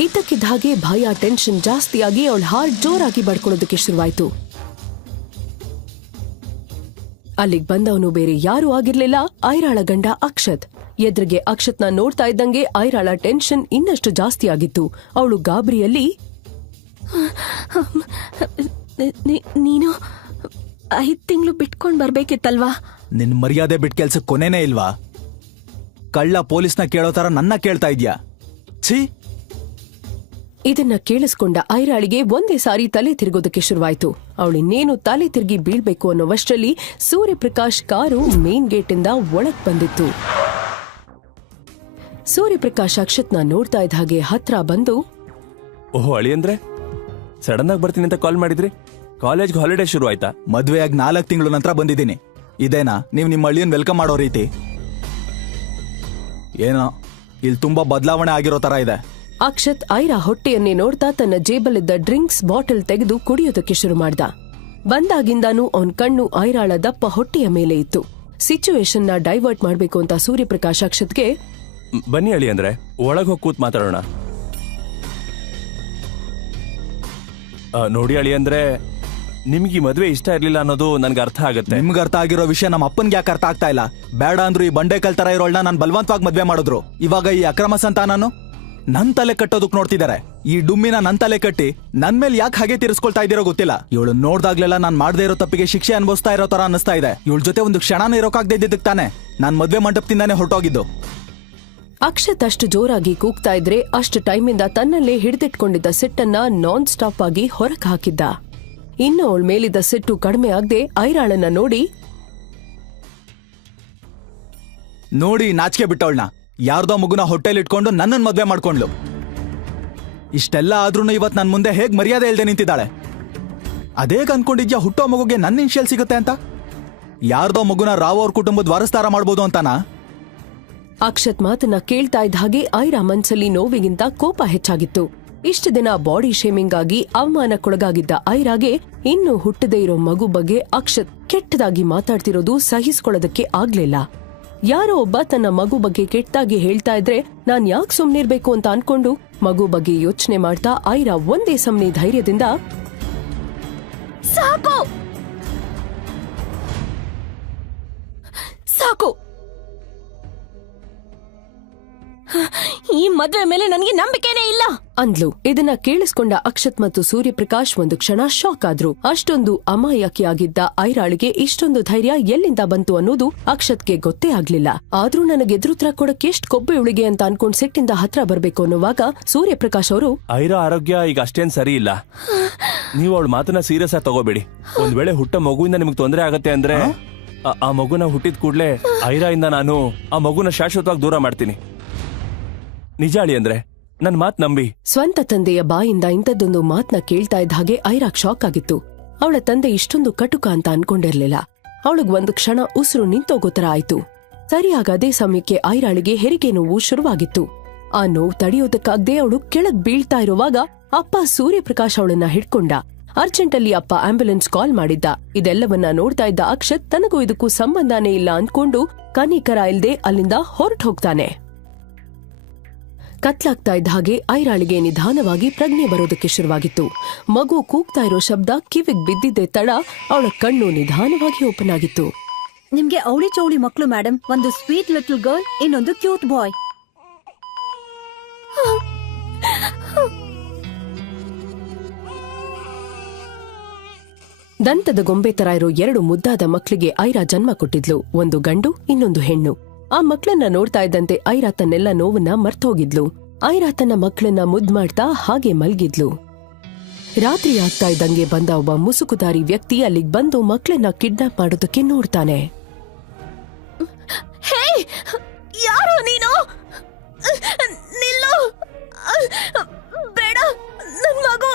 ಇದ್ದಕ್ಕಿದ್ದ ಹಾಗೆ ಭಯ, ಟೆನ್ಷನ್ ಜಾಸ್ತಿಯಾಗಿ ಅವಳ ಹಾರ್ಟ್ ಜೋರಾಗಿ ಬಡ್ಕೊಳ್ಳೋದಕ್ಕೆ ಶುರುವಾಯ್ತು. ಅಲ್ಲಿಗೆ ಬಂದವನು ಬೇರೆ ಯಾರೂ ಆಗಿರ್ಲಿಲ್ಲ, ಐರಾಳ ಗಂಡ ಅಕ್ಷತ್. ಎದುರಿಗೆ ಅಕ್ಷತ್ನ ನೋಡ್ತಾ ಇದ್ದಂಗೆ ಐರಾಳ ಟೆನ್ಷನ್ ಇನ್ನಷ್ಟು ಜಾಸ್ತಿ ಆಗಿತ್ತು. ಅವಳು ಗಾಬರಿಯಲ್ಲಿ, ನೀನು 5 ತಿಂಗಳು ಬಿಟ್ಕೊಂಡ್ ಬರ್ಬೇಕಿತ್ತಲ್ವಾ? ನಿನ್ ಮರ್ಯಾದೆ ಬಿಟ್ ಕೆಲ್ಸಕ್ಕೆ ಕೊನೆನೇ ಇಲ್ವಾ? ಕಳ್ಳ ಪೊಲೀಸ್ನ ಕೇಳೋ ತರ ನನ್ನ ಕೇಳ್ತಾ ಇದ್ಯಾ? ಛೀ! ಇದನ್ನ ಕೇಳಿಸ್ಕೊಂಡ ಐರಾಳಿಗೆ ಒಂದೇ ಸಾರಿ ತಲೆ ತಿರುಗೋದಕ್ಕೆ ಶುರುವಾಯ್ತು. ಅವಳಿನ್ನೇನು ತಲೆ ತಿರುಗಿ ಬೀಳ್ಬೇಕು ಅನ್ನೋವಷ್ಟರಲ್ಲಿ ಸೂರ್ಯಪ್ರಕಾಶ್ ಕಾರು ಮೇನ್ ಗೇಟ್ ಇಂದ ಒಳಗ್ ಬಂದಿತ್ತು. ಸೂರ್ಯಪ್ರಕಾಶ್ ಅಕ್ಷತ್ನ ನೋಡ್ತಾ ಇದ್ದ ಹಾಗೆ ಹತ್ರ ಬಂದು, ಓಹೋ ಅಳಿಯಂದ್ರೆ, ಸಡನ್ ಆಗಿ ಬರ್ತೀನಿ ಅಂತ ಕಾಲ್ ಮಾಡಿದ್ರಿ? ಕಾಲೇಜ್ಗೆ ಹಾಲಿಡೇ ಶುರು ಆಯ್ತಾ? ಮದ್ವೆಯಾಗಿ 4 ತಿಂಗಳು ನಂತರ ಬಂದಿದ್ದೀನಿ. ಇದೇನಾ ನೀವ್ ನಿಮ್ಮ ಅಳಿಯನ್ ವೆಲ್ಕಮ್ ಮಾಡೋ ರೀತಿ? ಏನೋ ಇಲ್ಲಿ ತುಂಬಾ ಬದಲಾವಣೆ ಆಗಿರೋ ತರ ಇದೆ. ಅಕ್ಷತ್ ಐರಾ ಹೊಟ್ಟೆಯನ್ನೇ ನೋಡ್ತಾ ತನ್ನ ಜೇಬಲ್ಲಿದ್ದ ಡ್ರಿಂಕ್ಸ್ ಬಾಟಲ್ ತೆಗೆದು ಕುಡಿಯೋದಕ್ಕೆ ಶುರು ಮಾಡ್ದ. ಬಂದಾಗಿಂದಾನು ಅವನ್ ಕಣ್ಣು ಐರಾಳ ದಪ್ಪ ಹೊಟ್ಟೆಯ ಮೇಲೆ ಇತ್ತು. ಸಿಚುವೇಶನ್ ನ ಡೈವರ್ಟ್ ಮಾಡ್ಬೇಕು ಅಂತ ಸೂರ್ಯಪ್ರಕಾಶ್ ಅಕ್ಷತ್ಗೆ, ಬನ್ನಿ ಅಳಿ ಅಂದ್ರೆ ಒಳಗ್ ಹೋಗಿ ಕೂತ್ ಮಾತಾಡೋಣ. ನೋಡಿ ಅಳಿ ಅಂದ್ರೆ, ನಿಮ್ಗೆ ಈ ಮದ್ವೆ ಇಷ್ಟ ಇರ್ಲಿಲ್ಲ ಅನ್ನೋದು ನನ್ಗೆ ಅರ್ಥ ಆಗುತ್ತೆ. ನಿಮ್ಗೆ ಅರ್ಥ ಆಗಿರೋ ವಿಷಯ ನಮ್ಮ ಅಪ್ಪನ್ಗೆ ಯಾಕೆ ಅರ್ಥ ಆಗ್ತಾ ಇಲ್ಲ? ಬೇಡ ಅಂದ್ರು ಈ ಬಂಡೆಕಲ್ ತರ ಇರೋಳ್ನ ನಾನು ಬಲವಂತವಾಗಿ ಮದ್ವೆ ಮಾಡಿದ್ರು. ಇವಾಗ ಈ ಅಕ್ರಮ ಸಂತಾನನು ನನ್ ತಲೆ ಕಟ್ಟೋದಕ್ ನೋಡ್ತಿದ್ದಾರೆ. ಈ ಡುಮ್ಮಿನ ನನ್ ತಲೆ ಕಟ್ಟಿ ನನ್ ಮೇಲೆ ಯಾಕೆ ಹಾಗೆ ತೀರಿಸ್ಕೊಳ್ತಾ ಇದ್ದೀರೋ ಗೊತ್ತಿಲ್ಲ. ಇವಳು ನೋಡ್ದಾಗ್ಲೆಲ್ಲ ನಾನ್ ಮಾಡದೇ ಇರೋ ತಪ್ಪಿಗೆ ಶಿಕ್ಷೆ ಅನ್ಭವಿಸ್ತಾ ಇರೋ ತರ ಅನ್ನಿಸ್ತಾ ಇದೆ. ಇವಳ ಜೊತೆ ಒಂದು ಕ್ಷಣನೂ ಇರೋಕಾಗದೇ ಇದ್ದಿದ್ದಕ್ಕೆ ತಾನೆ ನಾನ್ ಮದ್ವೆ ಮಂಟಪದಿಂದಾನೆ ಹೊರಟೋಗಿದ್ದು. ಅಕ್ಷತ್ ಅಷ್ಟು ಜೋರಾಗಿ ಕೂಗ್ತಾ ಇದ್ರೆ ಅಷ್ಟು ಟೈಮಿಂದ ತನ್ನಲ್ಲೇ ಹಿಡಿದಿಟ್ಕೊಂಡಿದ್ದ ಸಿಟ್ಟನ್ನ ನಾನ್ ಸ್ಟಾಪ್ ಆಗಿ ಹೊರಕ್ ಹಾಕಿದ್ದ. ಇನ್ನು ಅವಳ ಮೇಲಿದ್ದ ಸಿಟ್ಟು ಕಡಿಮೆ ಆಗದೆ ಐರಾಳನ್ನ ನೋಡಿ ನಾಚಿಕೆ ಬಿಟ್ಟವಳನ್ನ, ಯಾರ್ದೋ ಮಗುನ ಹೊಟ್ಟೆಲಿ ಇಟ್ಕೊಂಡು ನನ್ನನ್ ಮದ್ವೆ ಮಾಡ್ಕೊಂಡ್ಲು. ಇಷ್ಟೆಲ್ಲ ಆದ್ರೂ ಇವತ್ ನನ್ ಮುಂದೆ ಹೇಗ್ ಮರ್ಯಾದೆ ಇಲ್ದೆ ನಿಂತಿದ್ದಾಳೆ. ಅದೇಗ್ ಅನ್ಕೊಂಡಿದ್ಯಾ ಹುಟ್ಟೋ ಮಗುಗೆ ನನ್ನ ಇನ್ಶಿಯಲ್ ಸಿಗುತ್ತೆ ಅಂತ? ಯಾರ್ದೋ ಮಗುನ ರಾವ್ ಅವ್ರ ಕುಟುಂಬದ ವಾರಸ್ದಾರ ಮಾಡ್ಬೋದು ಅಂತಾನಾ? ಅಕ್ಷತ್ ಮಾತನ್ನ ಕೇಳ್ತಾ ಇದ್ದ ಹಾಗೆ ಐರಾ ಮನ್ಸಲ್ಲಿ ನೋವಿಗಿಂತ ಕೋಪ ಹೆಚ್ಚಾಗಿತ್ತು. ಇಷ್ಟು ದಿನ ಬಾಡಿ ಶೇಮಿಂಗ್ ಆಗಿ ಅವಮಾನಕ್ಕೊಳಗಾಗಿದ್ದ ಐರಾಗೆ ಇನ್ನೂ ಹುಟ್ಟದೇ ಇರೋ ಮಗು ಬಗ್ಗೆ ಅಕ್ಷತ್ ಕೆಟ್ಟದಾಗಿ ಮಾತಾಡ್ತಿರೋದು ಸಹಿಸ್ಕೊಳ್ಳೋದಕ್ಕೆ ಆಗ್ಲಿಲ್ಲ. ಯಾರೋ ಒಬ್ಬ ತನ್ನ ಮಗು ಬಗ್ಗೆ ಕೆಟ್ಟದಾಗಿ ಹೇಳ್ತಾ ಇದ್ರೆ ನಾನ್ ಯಾಕೆ ಸುಮ್ನಿರ್ಬೇಕು ಅಂತ ಅನ್ಕೊಂಡು ಮಗು ಬಗ್ಗೆ ಯೋಚನೆ ಮಾಡ್ತಾ ಐರಾ ಒಂದೇ ಸಮನೆ ಧೈರ್ಯದಿಂದ ಸಾಕು ಸಾಕು, ಈ ಮದ್ವೆ ಮೇಲೆ ನನಗೆ ನಂಬಿಕೆನೇ ಇಲ್ಲ ಅಂದ್ಲು. ಇದನ್ನ ಕೇಳಿಸ್ಕೊಂಡ ಅಕ್ಷತ್ ಮತ್ತು ಸೂರ್ಯಪ್ರಕಾಶ್ ಒಂದು ಕ್ಷಣ ಶಾಕ್ ಆದ್ರು. ಅಷ್ಟೊಂದು ಅಮಾಯಕಿಯಾಗಿದ್ದ ಐರಾಳಿಗೆ ಇಷ್ಟೊಂದು ಧೈರ್ಯ ಎಲ್ಲಿಂದ ಬಂತು ಅನ್ನೋದು ಅಕ್ಷತ್ಗೆ ಗೊತ್ತೇ ಆಗ್ಲಿಲ್ಲ. ಆದ್ರೂ ನನಗೆ ಎದುರುತ್ರ ಕೊಡಕ್ಕೆ ಎಷ್ಟ್ ಕೊಬ್ಬೆ ಉಳಿಗೆ ಅಂತ ಅನ್ಕೊಂಡ್ ಸೆಟ್ಟಿಂದ ಹತ್ರ ಬರ್ಬೇಕು ಅನ್ನುವಾಗ ಸೂರ್ಯಪ್ರಕಾಶ್ ಅವರು, ಐರಾ ಆರೋಗ್ಯ ಈಗ ಅಷ್ಟೇನ್ ಸರಿ ಇಲ್ಲ. ನೀವು ಅವಳ ಮಾತನ್ನ ಸೀರಿಯಸ್ ಆಗಿ ತಗೋಬೇಡಿ. ಒಂದ್ ವೇಳೆ ಹುಟ್ಟ ಮಗುವಿಂದ ನಿಮ್ಗೆ ತೊಂದರೆ ಆಗತ್ತೆ ಅಂದ್ರೆ ಆ ಮಗುನ ಹುಟ್ಟಿದ ಕೂಡ್ಲೆ ಐರಾ ಇಂದ ನಾನು ಆ ಮಗುನ ಶಾಶ್ವತವಾಗಿ ದೂರ ಮಾಡ್ತೀನಿ. ನಿಜ ಅಳಿ ಅಂದ್ರೆ ನನ್ ಮಾತ್ ನಂಬಿ. ಸ್ವಂತ ತಂದೆಯ ಬಾಯಿಂದ ಇಂಥದ್ದೊಂದು ಮಾತ್ನ ಕೇಳ್ತಾ ಇದ್ದ ಹಾಗೆ ಐರಾಗ್ ಶಾಕ್ ಆಗಿತ್ತು. ಅವಳ ತಂದೆ ಇಷ್ಟೊಂದು ಕಟುಕ ಅಂತ ಅನ್ಕೊಂಡಿರ್ಲಿಲ್ಲ. ಅವಳಿಗ್ ಒಂದು ಕ್ಷಣ ಉಸಿರು ನಿಂತೋಗೋತರ ಆಯ್ತು. ಸರಿಯಾಗ ಅದೇ ಸಮಯಕ್ಕೆ ಐರಾಳಿಗೆ ಹೆರಿಗೆ ನೋವು ಶುರುವಾಗಿತ್ತು. ಆ ನೋವು ತಡೆಯೋದಕ್ಕಾಗದೆ ಅವಳು ಕೆಳಗ್ ಬೀಳ್ತಾ ಇರುವಾಗ ಅಪ್ಪ ಸೂರ್ಯಪ್ರಕಾಶ್ ಅವಳನ್ನ ಹಿಡ್ಕೊಂಡ. ಅರ್ಜೆಂಟಲ್ಲಿ ಅಪ್ಪ ಆಂಬ್ಯುಲೆನ್ಸ್ ಕಾಲ್ ಮಾಡಿದ್ದ. ಇದೆಲ್ಲವನ್ನ ನೋಡ್ತಾ ಇದ್ದ ಅಕ್ಷತ್ ತನಗೂ ಇದಕ್ಕೂ ಸಂಬಂಧನೇ ಇಲ್ಲ ಅಂದ್ಕೊಂಡು ಕನಿಕರ ಇಲ್ದೆ ಅಲ್ಲಿಂದ ಹೊರಟು ಹೋಗ್ತಾನೆ. ಕತ್ಲಾಗ್ತಾ ಇದ್ದ ಹಾಗೆ ಐರಾಳಿಗೆ ನಿಧಾನವಾಗಿ ಪ್ರಜ್ಞೆ ಬರೋದಕ್ಕೆ ಶುರುವಾಗಿತ್ತು. ಮಗು ಕೂಗ್ತಾ ಇರೋ ಶಬ್ದ ಕಿವಿಗ್ ಬಿದ್ದಿದ್ದೆ ತಡ ಅವಳ ಕಣ್ಣು ನಿಧಾನವಾಗಿ ಓಪನ್ ಆಗಿತ್ತು. ನಿಮ್ಗೆ ಅವಳಿ ಚೌಳಿ ಮಕ್ಳು ಮೇಡಮ್. ಒಂದು ಸ್ವೀಟ್ ಲಿಟಲ್ ಗರ್ಲ್, ಇನ್ನೊಂದು ಕ್ಯೂಟ್ ಬಾಯ್. ದಂತದ ಗೊಂಬೆ ತರ ಇರೋ 2 ಮುದ್ದಾದ ಮಕ್ಳಿಗೆ ಐರಾ ಜನ್ಮ ಕೊಟ್ಟಿದ್ಲು. ಒಂದು ಗಂಡು, ಇನ್ನೊಂದು ಹೆಣ್ಣು. ಆ ಮಕ್ಳನ್ನ ನೋಡ್ತಾ ಇದ್ದಂತೆ ಐರಾ ತನ್ನೆಲ್ಲ ನೋವನ್ನ ಮರ್ತೋಗಿದ್ಲು. ಐರಾ ತನ್ನ ಮಕ್ಕಳನ್ನ ಮುದ್ ಮಾಡ್ತಾ ಹಾಗೆ ಮಲ್ಗಿದ್ಲು. ರಾತ್ರಿ ಆಗ್ತಾ ಇದ್ದಂಗೆ ಬಂದ ಒಬ್ಬ ಮುಸುಕುದಾರಿ ವ್ಯಕ್ತಿ ಅಲ್ಲಿಗ್ ಬಂದು ಮಕ್ಳನ್ನ ಕಿಡ್ನಾಪ್ ಮಾಡೋದಕ್ಕೆ ನೋಡ್ತಾನೆ. ಹೇ, ಯಾರು ನೀನು? ನಿಲ್ಲು, ಬೇಡ, ನನ್ ಮಗು.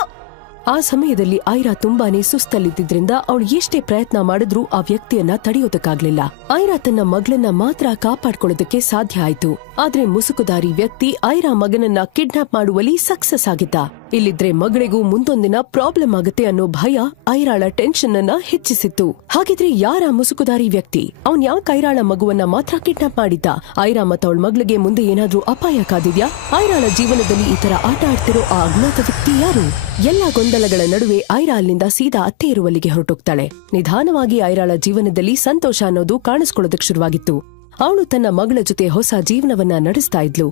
ಆ ಸಮಯದಲ್ಲಿ ಐರಾ ತುಂಬಾನೇ ಸುಸ್ತಲ್ಲಿದ್ದಿದ್ರಿಂದ ಅವಳು ಎಷ್ಟೇ ಪ್ರಯತ್ನ ಮಾಡಿದ್ರೂ ಆ ವ್ಯಕ್ತಿಯನ್ನ ತಡೆಯೋದಕ್ಕಾಗ್ಲಿಲ್ಲ. ಐರಾ ತನ್ನ ಮಗಳನ್ನ ಮಾತ್ರ ಕಾಪಾಡ್ಕೊಳ್ಳೋದಕ್ಕೆ ಸಾಧ್ಯ ಆಯ್ತು. ಆದ್ರೆ ಮುಸುಕುದಾರಿ ವ್ಯಕ್ತಿ ಐರಾ ಮಗನನ್ನ ಕಿಡ್ನಾಪ್ ಮಾಡುವಲ್ಲಿ ಸಕ್ಸಸ್ ಆಗಿದ್ದ. ಇಲ್ಲಿದ್ರೆ ಮಗಳಿಗೂ ಮುಂದೊಂದಿನ ಪ್ರಾಬ್ಲಮ್ ಆಗುತ್ತೆ ಅನ್ನೋ ಭಯ ಐರಾಳ ಟೆನ್ಷನ್ ಅನ್ನ ಹೆಚ್ಚಿಸಿತ್ತು. ಹಾಗಿದ್ರೆ ಯಾರ ಮುಸುಕುದಾರಿ ವ್ಯಕ್ತಿ? ಅವನ್ ಯಾಕೆ ಐರಾಳ ಮಗುವನ್ನ ಮಾತ್ರ ಕಿಡ್ನಾಪ್ ಮಾಡಿದ್ದ? ಐರಾ ಮತ್ತವಳ ಮಗಳಿಗೆ ಮುಂದೆ ಏನಾದ್ರೂ ಅಪಾಯ ಕಾದಿದ್ಯಾ? ಐರಾಳ ಜೀವನದಲ್ಲಿ ಈ ತರ ಆಟ ಆಡ್ತಿರೋ ಆ ಅಜ್ಞಾತ ವ್ಯಕ್ತಿ ಯಾರು? ಎಲ್ಲಾ ಗೊಂದಲಗಳ ನಡುವೆ ಐರಾ ಅಲ್ಲಿಂದ ಸೀದಾ ಅತ್ತೆ ಇರುವಲ್ಲಿಗೆ ಹೊರಟೋಗ್ತಾಳೆ. ನಿಧಾನವಾಗಿ ಐರಾಳ ಜೀವನದಲ್ಲಿ ಸಂತೋಷ ಅನ್ನೋದು ಕಾಣಿಸ್ಕೊಳ್ಳೋದಕ್ಕೆ ಶುರುವಾಗಿತ್ತು. ಅವಳು ತನ್ನ ಮಗಳ ಜೊತೆ ಹೊಸ ಜೀವನವನ್ನ ನಡೆಸ್ತಾ ಇದ್ಲು.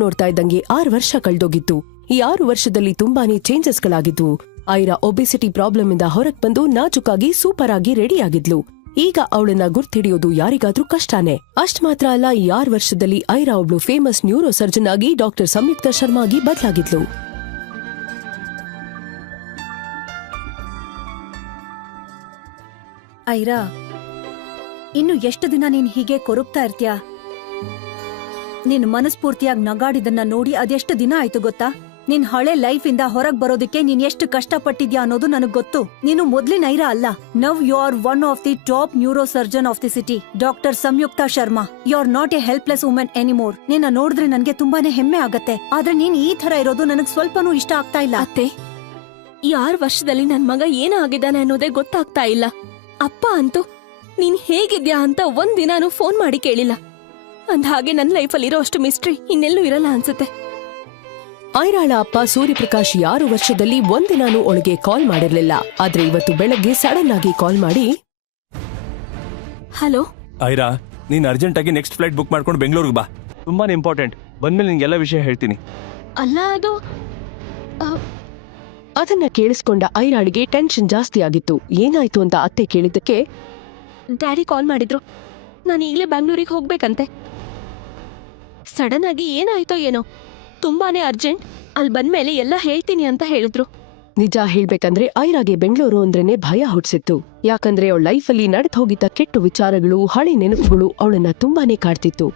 ನೋಡ್ತಾ ಇದ್ದಂಗೆ 6 ವರ್ಷ ಕಳೆದೋಗಿತ್ತು. ಈ 6 ವರ್ಷದಲ್ಲಿ ತುಂಬಾನೇ ಚೇಂಜಸ್ಗಳಾಗಿದ್ವು. ಐರಾ ಒಬೆಸಿಟಿ ಪ್ರಾಬ್ಲಮ್ ಇಂದ ಹೊರಗ್ ಬಂದು ನಾಜುಕಾಗಿ ಸೂಪರ್ ಆಗಿ ರೆಡಿ ಆಗಿದ್ಲು. ಈಗ ಅವಳನ್ನ ಗುರ್ತಿಡಿಯೋದು ಯಾರಿಗಾದ್ರೂ ಕಷ್ಟನೇ. ಅಷ್ಟ್ ಮಾತ್ರ ಅಲ್ಲ, ಈ 6 ವರ್ಷದಲ್ಲಿ ಐರಾ ಒಬ್ಳು ಫೇಮಸ್ ನ್ಯೂರೋ ಸರ್ಜನ್ ಆಗಿ ಡಾಕ್ಟರ್ ಸಂಯುಕ್ತ ಶರ್ಮಾ ಆಗಿ ಬದಲಾಗಿದ್ಲು. ಐರಾ, ಇನ್ನು ಎಷ್ಟು ದಿನ ನೀನ್ ಹೀಗೆ ಕೊರಗ್ತಾ ಇರ್ತೀಯ? ನೀನ್ ಮನಸ್ಫೂರ್ತಿಯಾಗಿ ನಗಾಡಿದನ್ನ ನೋಡಿ ಅದೆಷ್ಟು ದಿನ ಆಯ್ತು ಗೊತ್ತಾ? ನಿನ್ ಹಳೆ ಲೈಫ್ ಇಂದ ಹೊರಗ್ ಬರೋದಕ್ಕೆ ನೀನ್ ಎಷ್ಟು ಕಷ್ಟಪಟ್ಟಿದ್ಯಾ ಅನ್ನೋದು ನನಗ್ ಗೊತ್ತು. ನೀನು ಮೊದ್ಲಿನ ಐರಾ ಅಲ್ಲ. Now you are one of the top neuro surgeon of the city, doctor Samyuktha Sharma. You are not a helpless women anymore. ನಿನ್ನ ನೋಡಿದ್ರೆ ನನ್ಗೆ ತುಂಬಾನೇ ಹೆಮ್ಮೆ ಆಗತ್ತೆ. ಆದ್ರೆ ನೀನ್ ಈ ತರ ಇರೋದು ನನಗ್ ಸ್ವಲ್ಪನೂ ಇಷ್ಟ ಆಗ್ತಾ ಇಲ್ಲ. ಅತ್ತೆ, ಈ 6 ವರ್ಷದಲ್ಲಿ ನನ್ ಮಗ ಏನಾಗಿದ್ದಾನೆ ಅನ್ನೋದೇ ಗೊತ್ತಾಗ್ತಾ ಇಲ್ಲ. ಅಪ್ಪ ಅಂತೂ ನೀನ್ ಹೇಗಿದ್ಯಾ ಅಂತ ಒಂದಿನಾನು ಫೋನ್ ಮಾಡಿ ಕೇಳಿಲ್ಲ. ಅಂದ್ಹಾಗೆ ನನ್ ಲೈಫಲ್ಲಿ ಇರೋ ಅಷ್ಟು ಮಿಸ್ಟ್ರಿ ಇನ್ನೆಲ್ಲೂ ಇರಲ್ಲ ಅನ್ಸುತ್ತೆ. ಐರಾಳ ಅಪ್ಪ ಸೂರ್ಯಪ್ರಕಾಶ್ 6 ವರ್ಷದಲ್ಲಿ ಒಂದಿನಾನು ಅವಳಿಗೆ ಕಾಲ್ ಮಾಡಿರ್ಲಿಲ್ಲ. ಆದ್ರೆ ಇವತ್ತು ಬೆಳಗ್ಗೆ ಸಡನ್ ಆಗಿ ಕಾಲ್ ಮಾಡಿ, ಹಲೋ ಐರಾ, ನೀನ್ ಅರ್ಜೆಂಟ್ ಆಗಿ ನೆಕ್ಸ್ಟ್ ಫ್ಲೈಟ್ ಬುಕ್ ಮಾಡ್ಕೊಂಡು ಬೆಂಗಳೂರಿಗೆ ಬಾ. ತುಂಬಾನೇ ಇಂಪಾರ್ಟೆಂಟ್. ಬಂದ್ಮೇಲೆ ನಿನ್ಗೆಲ್ಲ ವಿಷಯ ಹೇಳ್ತೀನಿ. ಅಲ್ಲ, ಅದು ಅದನ್ನ ಕೇಳಿಸ್ಕೊಂಡ ಐರಾಳಿಗೆ ಟೆನ್ಷನ್ ಜಾಸ್ತಿ ಆಗಿತ್ತು. ಏನಾಯ್ತು ಅಂತ ಅತ್ತೆ ಕೇಳಿದ್ದಕ್ಕೆ, ಡ್ಯಾಡಿ ಕಾಲ್ ಮಾಡಿದ್ರು. ನಾನು ಈಗಲೇ ಬ್ಯಾಂಗ್ಳೂರಿಗೆ ಹೋಗ್ಬೇಕಂತೆ. ಸಡನ್ ಆಗಿ ಏನಾಯ್ತೋ ಏನೋ, ತುಂಬಾನೇ ಅರ್ಜೆಂಟ್. ಅಲ್ಲಿ ಬಂದ್ಮೇಲೆ ಎಲ್ಲ ಹೇಳ್ತೀನಿ ಅಂತ ಹೇಳಿದ್ರು. ನಿಜ ಹೇಳ್ಬೇಕಂದ್ರೆ ಐರಾಗೆ ಬೆಂಗಳೂರು ಅಂದ್ರೇನೆ ಭಯ ಹುಟ್ಟಿಸಿತ್ತು. ಯಾಕಂದ್ರೆ ಅವಳ ಲೈಫಲ್ಲಿ ನಡೆದು ಹೋಗಿದ್ದ ಕೆಟ್ಟ ವಿಚಾರಗಳು, ಹಳೆ ನೆನಪುಗಳು ಅವಳನ್ನ ತುಂಬಾನೇ ಕಾಡ್ತಿತ್ತು.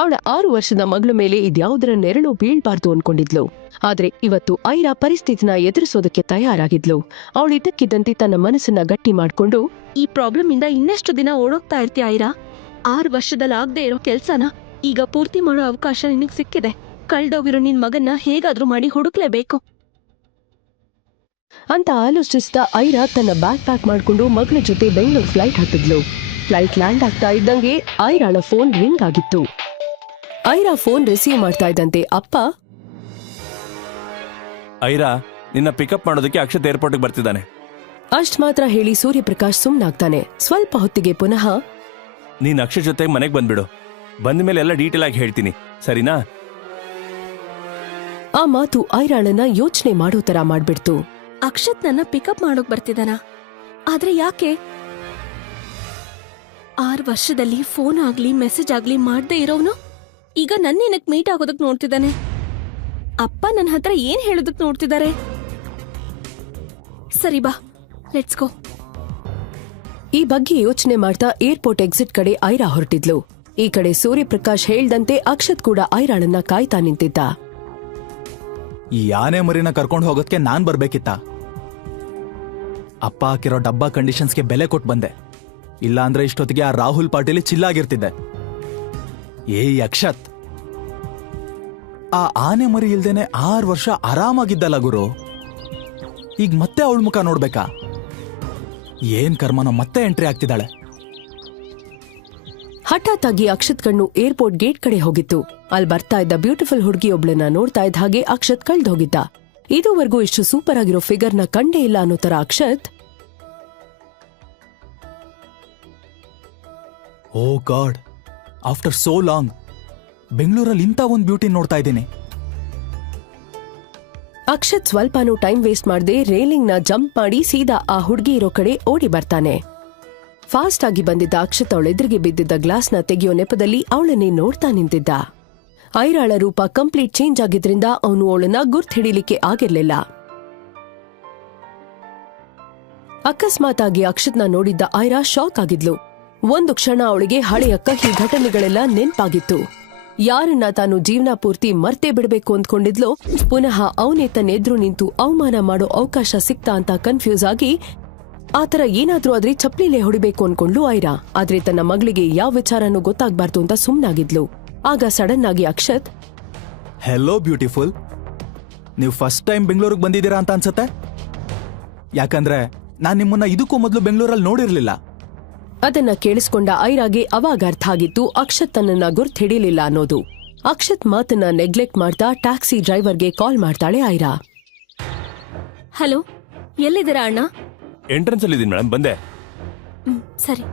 ಅವಳ 6 ವರ್ಷದ ಮಗಳ ಮೇಲೆ ಇದ್ಯಾವುದರ ನೆರಳು ಬೀಳ್ಬಾರ್ದು ಅನ್ಕೊಂಡಿದ್ಲು. ಆದ್ರೆ ಇವತ್ತು ಐರಾ ಪರಿಸ್ಥಿತಿನ ಎದುರಿಸೋದಕ್ಕೆ ತಯಾರಾಗಿದ್ಲು. ಅವಳಿದ್ದಕ್ಕಿದ್ದಂತೆ ತನ್ನ ಮನಸ್ಸನ್ನ ಗಟ್ಟಿ ಮಾಡ್ಕೊಂಡು, ಈ ಪ್ರಾಬ್ಲಮ್ ಇಂದ ಇನ್ನೆಷ್ಟು ದಿನ ಓಡೋಗ್ತಾ ಇರ್ತೀಯ ಐರಾ? 6 ವರ್ಷದಲ್ಲಿ ಆಗದೆ ಇರೋ ಕೆಲ್ಸನ ಈಗ ಪೂರ್ತಿ ಮಾಡೋ ಅವಕಾಶ ನಿನಗ್ ಸಿಕ್ಕಿದೆ. ಕಳ್ದೋಗಿರೋ ನಿನ್ ಮಗನ್ನ ಹೇಗಾದ್ರೂ ಮಾಡಿ ಹುಡುಕ್ಲೇಬೇಕು ಅಂತ ಆಲೋಚಿಸ್ತಾ ಐರಾ ತನ್ನ ಬ್ಯಾಗ್ ಪ್ಯಾಕ್ ಮಾಡ್ಕೊಂಡು ಮಗಳ ಜೊತೆ ಬೆಂಗಳೂರು ಫ್ಲೈಟ್ ಹತ್ತಿದ್ಲು. ಫ್ಲೈಟ್ ಲ್ಯಾಂಡ್ ಆಗ್ತಾ ಇದ್ದಂಗೆ ಐರಾಳ ಫೋನ್ ರಿಂಗ್ ಆಗಿತ್ತು. ಐರಾ ಫೋನ್ ರಿಸೀವ್ ಮಾಡ್ತಾ ಇದ್ದಂತೆ ಅಪ್ಪ, ಐರಾ, ನಿನ್ನ ಪಿಕಪ್ ಮಾಡೋದಕ್ಕೆ ಅಕ್ಷತ್ ಏರ್ಪೋರ್ಟ್ಗೆ ಬರ್ತಿದ್ದಾನೆ. ಅಷ್ಟ್ ಮಾತ್ರ ಹೇಳಿ ಸೂರ್ಯಪ್ರಕಾಶ್ ಸುಮ್ನಾಗ್ತಾನೆ. ಸ್ವಲ್ಪ ಹೊತ್ತಿಗೆ ಪುನಃ, ನೀನ್ ಅಕ್ಷತ್ ಜೊತೆಗೆ ಮನೆಗೆ ಬಂದ್ಬಿಡು. ಬಂದ ಮೇಲೆ ಎಲ್ಲ ಡೀಟೇಲ್ ಆಗಿ ಹೇಳ್ತೀನಿ, ಸರಿನಾ? ಆ ಮಾತು ಐರಾಳನ್ನ ಯೋಚನೆ ಮಾಡೋ ತರ ಮಾಡ್ಬಿಡ್ತು. ಅಕ್ಷತ್ ನನ್ನ ಪಿಕಪ್ ಮಾಡೋಕ್ ಬರ್ತಿದಾನ, ಆದ್ರೆ ಯಾಕೆ? 6 ವರ್ಷದಲ್ಲಿ ಫೋನ್ ಆಗ್ಲಿ ಮೆಸೇಜ್ ಆಗ್ಲಿ ಮಾಡ್ದೇ ಇರೋನು ಈಗ ನನ್ನೇನಕ್ ಮೀಟ್ ಆಗೋದಕ್ ನೋಡ್ತಿದ್ದಾನೆ. ಅಪ್ಪ ನನ್ನ ಹತ್ರ ಏನ್ ಹೇಳೋದಕ್ ನೋಡ್ತಿದ್ದಾರೆ? ಸರಿ ಬಾ, ಲೆಟ್ಸ್ ಗೋ. ಈ ಬಗ್ಗೆ ಯೋಚನೆ ಮಾಡ್ತಾ ಏರ್ಪೋರ್ಟ್ ಎಕ್ಸಿಟ್ ಕಡೆ ಐರಾ ಹೊರಟಿದ್ಲು. ಈ ಕಡೆ ಸೂರ್ಯಪ್ರಕಾಶ್ ಹೇಳ್ದಂತೆ ಅಕ್ಷತ್ ಕೂಡ ಐರಾಳನ್ನ ಕಾಯ್ತಾ ನಿಂತಿದ್ದ. ಈ ಆನೆ ಮರಿನ ಕರ್ಕೊಂಡು ಹೋಗೋದಕ್ಕೆ ನಾನ್ ಬರ್ಬೇಕಿತ್ತ. ಅಪ್ಪ ಹಾಕಿರೋ ಡಬ್ಬಾ ಕಂಡೀಷನ್ಸ್ಗೆ ಬೆಲೆ ಕೊಟ್ಟು ಬಂದೆ. ಇಲ್ಲ ಅಂದ್ರೆ ಇಷ್ಟೊತ್ತಿಗೆ ಆ ರಾಹುಲ್ ಪಾಟೀಲಿ ಚಿಲ್ಲಾಗಿರ್ತಿದ್ದೆ. ಏಯ್ ಅಕ್ಷತ್, ಆ ಆನೆ ಮರಿ ಇಲ್ದೇನೆ 6 ವರ್ಷ ಆರಾಮಾಗಿದ್ದಲ್ಲ ಗುರು. ಈಗ ಮತ್ತೆ ಅವಳ ಮುಖ ನೋಡ್ಬೇಕಾ? ಏನ್ ಕರ್ಮನ ಮತ್ತೆ ಎಂಟ್ರಿ ಆಗ್ತಿದ್ದಾಳೆ. ಹಠಾತ್ ಆಗಿ ಅಕ್ಷತ್ ಕಣ್ಣು ಏರ್ಪೋರ್ಟ್ ಗೇಟ್ ಕಡೆ ಹೋಗಿತ್ತು. ಅಲ್ಲಿ ಬರ್ತಾ ಇದ್ದ ಬ್ಯೂಟಿಫುಲ್ ಹುಡುಗಿಯೊಬ್ಳನ್ನ ನೋಡ್ತಾ ಇದ್ದ ಹಾಗೆ ಅಕ್ಷತ್ ಕಳ್ದೋಗಿದ್ದ. ಇದುವರೆಗೂ ಇಷ್ಟು ಸೂಪರ್ ಆಗಿರೋ ಫಿಗರ್ನ ಕಂಡೇ ಇಲ್ಲ ಅನ್ನೋ ತರ ಅಕ್ಷತ್, ಓ ಗಾಡ್, ಆಫ್ಟರ್ ಸೋ ಲಾಂಗ್ ಬೆಂಗಳೂರಲ್ಲಿ ಇಂಥ ಒಂದು ಬ್ಯೂಟಿ ನೋಡ್ತಾ ಇದ್ದೀನಿ. ಅಕ್ಷತ್ ಸ್ವಲ್ಪನೂ ಟೈಮ್ ವೇಸ್ಟ್ ಮಾಡದೆ ರೇಲಿಂಗ್ ನ ಜಂಪ್ ಮಾಡಿ ಸೀದಾ ಆ ಹುಡುಗಿ ಇರೋ ಕಡೆ ಓಡಿ ಬರ್ತಾನೆ. ಫಾಸ್ಟ್ ಆಗಿ ಬಂದಿದ್ದ ಅಕ್ಷತ್ ಅವಳೆದುರಿಗೆ ಬಿದ್ದಿದ್ದ ಗ್ಲಾಸ್ನ ತೆಗೆಯೋ ನೆಪದಲ್ಲಿ ಅವಳನ್ನೇ ನೋಡ್ತಾ ನಿಂತಿದ್ದ. ಐರಾಳ ರೂಪ ಕಂಪ್ಲೀಟ್ ಚೇಂಜ್ ಆಗಿದ್ರಿಂದ ಅವನು ಅವಳನ್ನ ಗುರ್ತ್ ಹಿಡಿಲಿಕ್ಕೆ ಆಗಿರ್ಲಿಲ್ಲ. ಅಕಸ್ಮಾತ್ ಆಗಿ ಅಕ್ಷತ್ನ ನೋಡಿದ್ದ ಐರಾ ಶಾಕ್ ಆಗಿದ್ಲು. ಒಂದು ಕ್ಷಣ ಅವಳಿಗೆ ಹಳೆಯ ಕಹಿ ಘಟನೆಗಳೆಲ್ಲ ನೆನ್ಪಾಗಿತ್ತು. ಯಾರನ್ನ ತಾನು ಜೀವನ ಪೂರ್ತಿ ಮರ್ತೇ ಬಿಡಬೇಕು ಅಂದ್ಕೊಂಡಿದ್ಲೋ ಪುನಃ ಅವನೇ ತನ್ನೆದ್ರು ನಿಂತು ಅವಮಾನ ಮಾಡೋ ಅವಕಾಶ ಸಿಕ್ತಾ ಅಂತ ಕನ್ಫ್ಯೂಸ್ ಆಗಿ ಆತರ ಏನಾದ್ರೂ ಆದ್ರೆ ಚಪ್ಲಿಲೇ ಹೊಡಿಬೇಕು ಅನ್ಕೊಂಡ್ಲು ಐರಾ. ಆದ್ರೆ ತನ್ನ ಮಗಳಿಗೆ ಯಾವ ವಿಚಾರನೂ ಗೊತ್ತಾಗ್ಬಾರ್ದು ಅಂತ ಸುಮ್ನಾಗಿದ್ಲು. ಆಗ ಸಡನ್ ಆಗಿ ಅಕ್ಷತ್, ಹೆಲೋ ಬ್ಯೂಟಿಫುಲ್, ನೀವು ಫಸ್ಟ್ ಟೈಮ್ ಬೆಂಗಳೂರಿಗೆ ಬಂದಿದ್ದೀರಾ ಅಂತ ಅನ್ಸತ್ತೆ. ಯಾಕಂದ್ರೆ ನಾನ್ ನಿಮ್ಮನ್ನ ಇದಕ್ಕೂ ಮೊದಲು ಬೆಂಗಳೂರಲ್ಲಿ ನೋಡಿರ್ಲಿಲ್ಲ. ಅದನ್ನ ಕೇಳಿಸ್ಕೊಂಡ ಐರಾಗೆ ಅವಾಗ ಅರ್ಥ ಆಗಿತ್ತು ಅಕ್ಷತ್ ತನ್ನನ್ನ ಗುರ್ತ್ ಹಿಡಿಲಿಲ್ಲ ಅನ್ನೋದು. ಅಕ್ಷತ್ ಮಾತನ್ನ ನೆಗ್ಲೆಕ್ಟ್ ಮಾಡ್ತಾ ಟ್ಯಾಕ್ಸಿ ಡ್ರೈವರ್ಗೆ ಕಾಲ್ ಮಾಡ್ತಾಳೆ ಐರಾ. ಹಲೋ, ಎಲ್ಲಿದ್ದೀರಾ ಅಣ್ಣ? ಎಂಟ್ರೆನ್ಸ್ ಅಲ್ಲಿ ಇದೀನಿ ಮೇಡಮ್, ಬಂದೆ. ಸರಿ.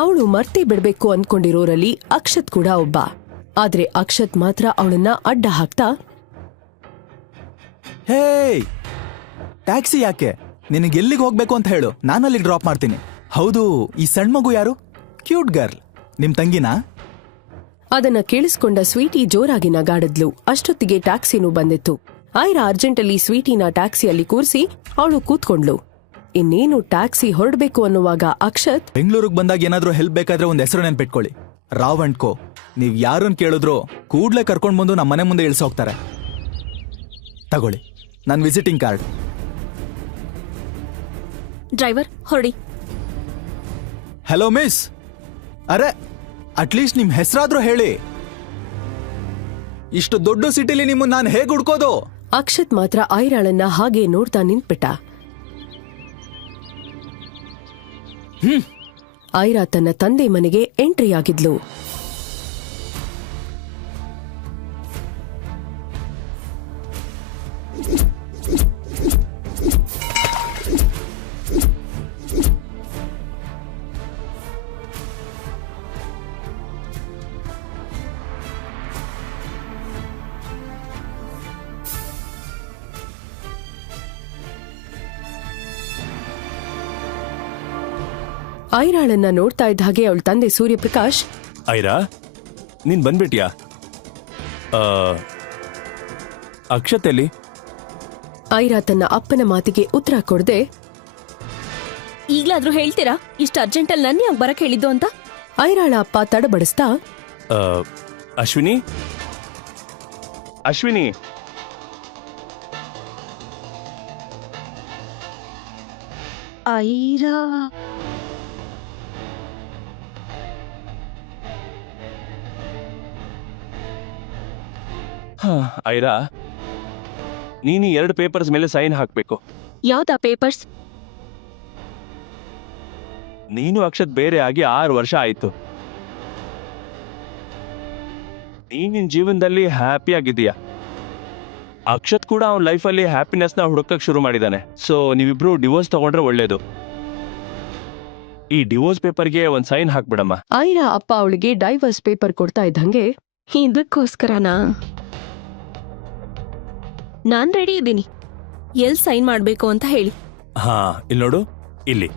ಅವಳು ಮರ್ತೇ ಬಿಡ್ಬೇಕು ಅನ್ಕೊಂಡಿರೋರಲ್ಲಿ ಅಕ್ಷತ್ ಕೂಡ ಒಬ್ಬ. ಆದ್ರೆ ಅಕ್ಷತ್ ಮಾತ್ರ ಅವಳನ್ನ ಅಡ್ಡ ಹಾಕ್ತಾ, ಹೇ, ಟ್ಯಾಕ್ಸಿ ಯಾಕೆ? ನಿನಗೆ ಎಲ್ಲಿಗೆ ಹೋಗ್ಬೇಕು ಅಂತ ಹೇಳು, ನಾನಲ್ಲಿ ಡ್ರಾಪ್ ಮಾಡ್ತೀನಿ. ಹೌದು, ಈ ಸಣ್ಣ ಮಗು ಯಾರು? ಕ್ಯೂಟ್ ಗರ್ಲ್, ನಿಮ್ ತಂಗಿನಾ? ಅದನ್ನ ಕೇಳಿಸ್ಕೊಂಡ ಸ್ವೀಟಿ ಜೋರಾಗಿ ನಗಾಡಿದ್ಲು. ಅಷ್ಟೊತ್ತಿಗೆ ಟ್ಯಾಕ್ಸಿನೂ ಬಂದಿತ್ತು. ಐರಾ ಅರ್ಜೆಂಟಲ್ಲಿ ಸ್ವೀಟಿನ ಟ್ಯಾಕ್ಸಿಯಲ್ಲಿ ಕೂರಿಸಿ ಅವಳು ಕೂತ್ಕೊಂಡ್ಲು. ಇನ್ನೇನು ಟ್ಯಾಕ್ಸಿ ಹೊರಡ್ಬೇಕು ಅನ್ನುವಾಗ ಅಕ್ಷತ್, ಬೆಂಗಳೂರಿಗೆ ಬಂದಾಗ ಏನಾದ್ರೂ ಹೆಲ್ಪ್ ಬೇಕಾದ್ರೆ ಒಂದ್ ಹೆಸರು ನೆನ್ಪಿಟ್ಕೊಳ್ಳಿ, ರಾವ್ ಅಂಡ್ ಕೋ. ನೀವ್ ಯಾರನ್ನ ಕೇಳಿದ್ರು ಕೂಡ್ಲೆ ಕರ್ಕೊಂಡ್ ಬಂದು ನಮ್ಮ ಮನೆ ಮುಂದೆ ಇಳಿಸೋಗ್ತಾರೆ. ತಗೊಳ್ಳಿ ನನ್ ವಿಸಿಟಿಂಗ್ ಕಾರ್ಡ್. ಡ್ರೈವರ್ ಹೊರಡಿ. Hello miss. ಅರೆ, ಅಟ್ಲೀಸ್ಟ್ ನಿಮ್ ಹೆಸರಾದ್ರೂ ಹೇಳಿ. ಇಷ್ಟು ದೊಡ್ಡ ಸಿಟಿಲಿ ನಿಮ್ಮನ್ನ ನಾನು ಹೇಗೆ ಹುಡ್ಕೋದು? ಅಕ್ಷತ್ ಮಾತ್ರ ಐರಾಳನ್ನ ಹಾಗೆ ನೋಡ್ತಾ ನಿಂತ್ಬಿಟ್ಟ. ಐರಾ ತನ್ನ ತಂದೆ ಮನೆಗೆ ಎಂಟ್ರಿ ಆಗಿದ್ಲು. ಐರಾಳನ್ನ ನೋಡ್ತಾ ಇದ್ದ ಹಾಗೆ ಅವಳ ತಂದೆ ಸೂರ್ಯಪ್ರಕಾಶ್, ಐರಾ, ನೀನ್ ಬಂದ್ಬಿಟ್ಯಾ? ಅಕ್ಷತೆಲ್ಲಿ? ಐರಾ ತನ್ನ ಅಪ್ಪನ ಮಾತಿಗೆ ಉತ್ತರ ಕೊಡದೆ, ಈಗ್ಲಾದ್ರೂ ಹೇಳ್ತೀರಾ ಇಷ್ಟು ಅರ್ಜೆಂಟಲ್ಲಿ ನನ್ನ ಯಾಕೆ ಬರಕ್ ಹೇಳಿದ್ದು ಅಂತ? ಐರಾಳ ಅಪ್ಪ ತಡಬಡಿಸ್ತಾ, ಅಶ್ವಿನಿ ಅಶ್ವಿನಿ ಐರಾ ಐರಾ ನೀನು 2 ಪೇಪರ್ಸ್ ಮೇಲೆ ಸೈನ್ ಹಾಕ್ಬೇಕು. ಯಾವ್ದಾ ಪೇಪರ್ಸ್? ನೀನು ಅಕ್ಷತ್ ಬೇರೆ ಆಗಿ 6 ವರ್ಷ ಆಯ್ತು. ನೀನ್ ನಿನ್ ಜೀವನದಲ್ಲಿ ಹ್ಯಾಪಿ ಆಗಿದೀಯ. ಅಕ್ಷತ್ ಕೂಡ ಅವನ ಲೈಫಲ್ಲಿ ಹ್ಯಾಪಿನೆಸ್ ನ ಹುಡುಕಕ್ ಶುರು ಮಾಡಿದಾನೆ. ಸೊ ನೀವಿಬ್ರು ಡಿವೋರ್ಸ್ ತಗೊಂಡ್ರೆ ಒಳ್ಳೇದು. ಈ ಡಿವೋರ್ಸ್ ಪೇಪರ್ಗೆ ಒಂದ್ ಸೈನ್ ಹಾಕ್ಬಿಡಮ್ಮ. ಐರಾ ಅಪ್ಪ ಅವಳಿಗೆ ಡೈವರ್ಸ್ ಪೇಪರ್ ಕೊಡ್ತಾ ಇದ್ದಂಗೆ, ಇದಕ್ಕೋಸ್ಕರನಾ? ನಾನ್ ರೆಡಿ ಇದ್ದೀನಿ. ಎಲ್ ಸೈನ್ ಮಾಡ್ಬೇಕು ಅಂತ ಹೇಳಿ. ಹಾ ಇಲ್ಲಿ ನೋಡು, ಇಲ್ಲಿ.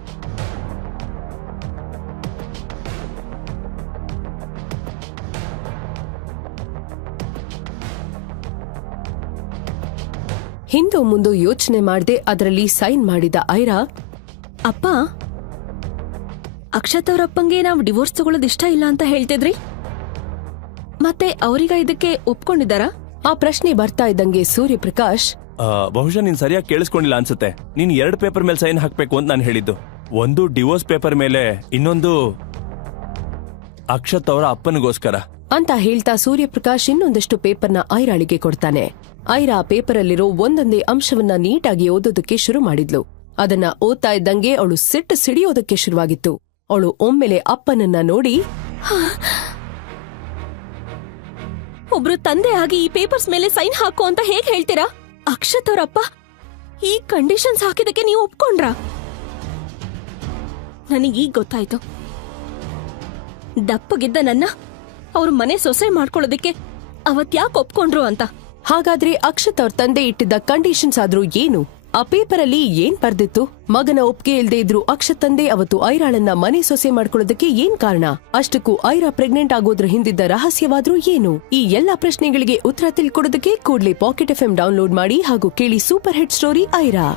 ಹಿಂದೂ ಮುಂದೂ ಯೋಚನೆ ಮಾಡದೆ ಅದರಲ್ಲಿ ಸೈನ್ ಮಾಡಿದ ಐರಾ, ಅಪ್ಪ, ಅಕ್ಷತ್ ಅವರಪ್ಪಂಗೆ ನಾವು ಡಿವೋರ್ಸ್ ತಗೊಳ್ಳೋದು ಇಷ್ಟ ಇಲ್ಲ ಅಂತ ಹೇಳ್ತಿದ್ರಿ, ಮತ್ತೆ ಅವರೀಗ ಇದಕ್ಕೆ ಒಪ್ಕೊಂಡಿದ್ದಾರಾ? ಆ ಪ್ರಶ್ನೆ ಬರ್ತಾ ಇದ್ದಂಗೆ ಸೂರ್ಯಪ್ರಕಾಶ್, ಬಹುಶಃ ನೀನ್ ಸರಿಯಾಗಿ ಕೇಳಿಸ್ಕೊಂಡಿಲ್ಲ ಅನ್ಸುತ್ತೆ. ನೀನ್ 2 ಪೇಪರ್ ಮೇಲೆ ಸೈನ್ ಹಾಕ್ಬೇಕು ಅಂತ ನಾನು ಹೇಳಿದ್ದು. ಒಂದು ಡಿವೋರ್ಸ್ ಪೇಪರ್ ಮೇಲೆ, ಇನ್ನೊಂದು ಅಕ್ಷತ್ ಅವರ ಅಪ್ಪನಿಗೋಸ್ಕರ ಅಂತ ಹೇಳ್ತಾ ಸೂರ್ಯಪ್ರಕಾಶ್ ಇನ್ನೊಂದಷ್ಟು ಪೇಪರ್ನ ಐರಾಳಿಗೆ ಕೊಡ್ತಾನೆ. ಐರಾ ಪೇಪರಲ್ಲಿರೋ ಒಂದೊಂದೇ ಅಂಶವನ್ನ ನೀಟಾಗಿ ಓದೋದಕ್ಕೆ ಶುರು ಮಾಡಿದ್ಲು. ಅದನ್ನ ಓದ್ತಾ ಇದ್ದಂಗೆ ಅವಳು ಸಿಟ್ಟು ಸಿಡಿಯೋದಕ್ಕೆ ಶುರುವಾಗಿತ್ತು. ಅವಳು ಒಮ್ಮೆಲೆ ಅಪ್ಪನನ್ನ ನೋಡಿ, ಒಬ್ರು ತಂದೆ ಆಗಿ ಈ ಪೇಪರ್ಸ್ ಮೇಲೆ ಸೈನ್ ಹಾಕು ಅಂತ ಹೇಗ್ ಹೇಳ್ತೀರಾ? ಅಕ್ಷತ್ ಅವರಪ್ಪ ಈ ಕಂಡೀಷನ್ಸ್ ಹಾಕಿದಕ್ಕೆ ನೀವು ಒಪ್ಕೊಂಡ್ರಾ? ನನಗೀಗ ಗೊತ್ತಾಯ್ತು, ದಪ್ಪಗಿದ್ದ ನನ್ನ ಅವ್ರ ಮನೆ ಸೊಸೆ ಮಾಡ್ಕೊಳ್ಳೋದಕ್ಕೆ ಅವತ್ ಯಾಕೆ ಒಪ್ಕೊಂಡ್ರು ಅಂತ. ಹಾಗಾದ್ರೆ ಅಕ್ಷತ್ ಅವ್ರ ತಂದೆ ಇಟ್ಟಿದ್ದ ಕಂಡೀಷನ್ಸ್ ಆದ್ರೂ ಏನು? ಆ ಪೇಪರಲ್ಲಿ ಏನ್ ಬರ್ದಿತ್ತು? ಮಗನ ಒಪ್ಪಿಗೆ ಇಲ್ದೇ ಇದ್ರು ಅಕ್ಷತ್ ತಂದೆ ಅವತ್ತು ಐರಾಳನ್ನ ಮನೆ ಸೊಸೆ ಮಾಡ್ಕೊಳ್ಳೋದಕ್ಕೆ ಏನ್ ಕಾರಣ? ಅಷ್ಟಕ್ಕೂ ಐರಾ ಪ್ರೆಗ್ನೆಂಟ್ ಆಗೋದ್ರ ಹಿಂದಿದ್ದ ರಹಸ್ಯವಾದ್ರೂ ಏನು? ಈ ಎಲ್ಲಾ ಪ್ರಶ್ನೆಗಳಿಗೆ ಉತ್ತರ ತಿಳ್ಕೊಡೋದಕ್ಕೆ ಕೂಡ್ಲೇ ಪಾಕೆಟ್ FM ಡೌನ್ಲೋಡ್ ಮಾಡಿ ಹಾಗೂ ಕೇಳಿ ಸೂಪರ್ ಹಿಟ್ ಸ್ಟೋರಿ ಐರಾ.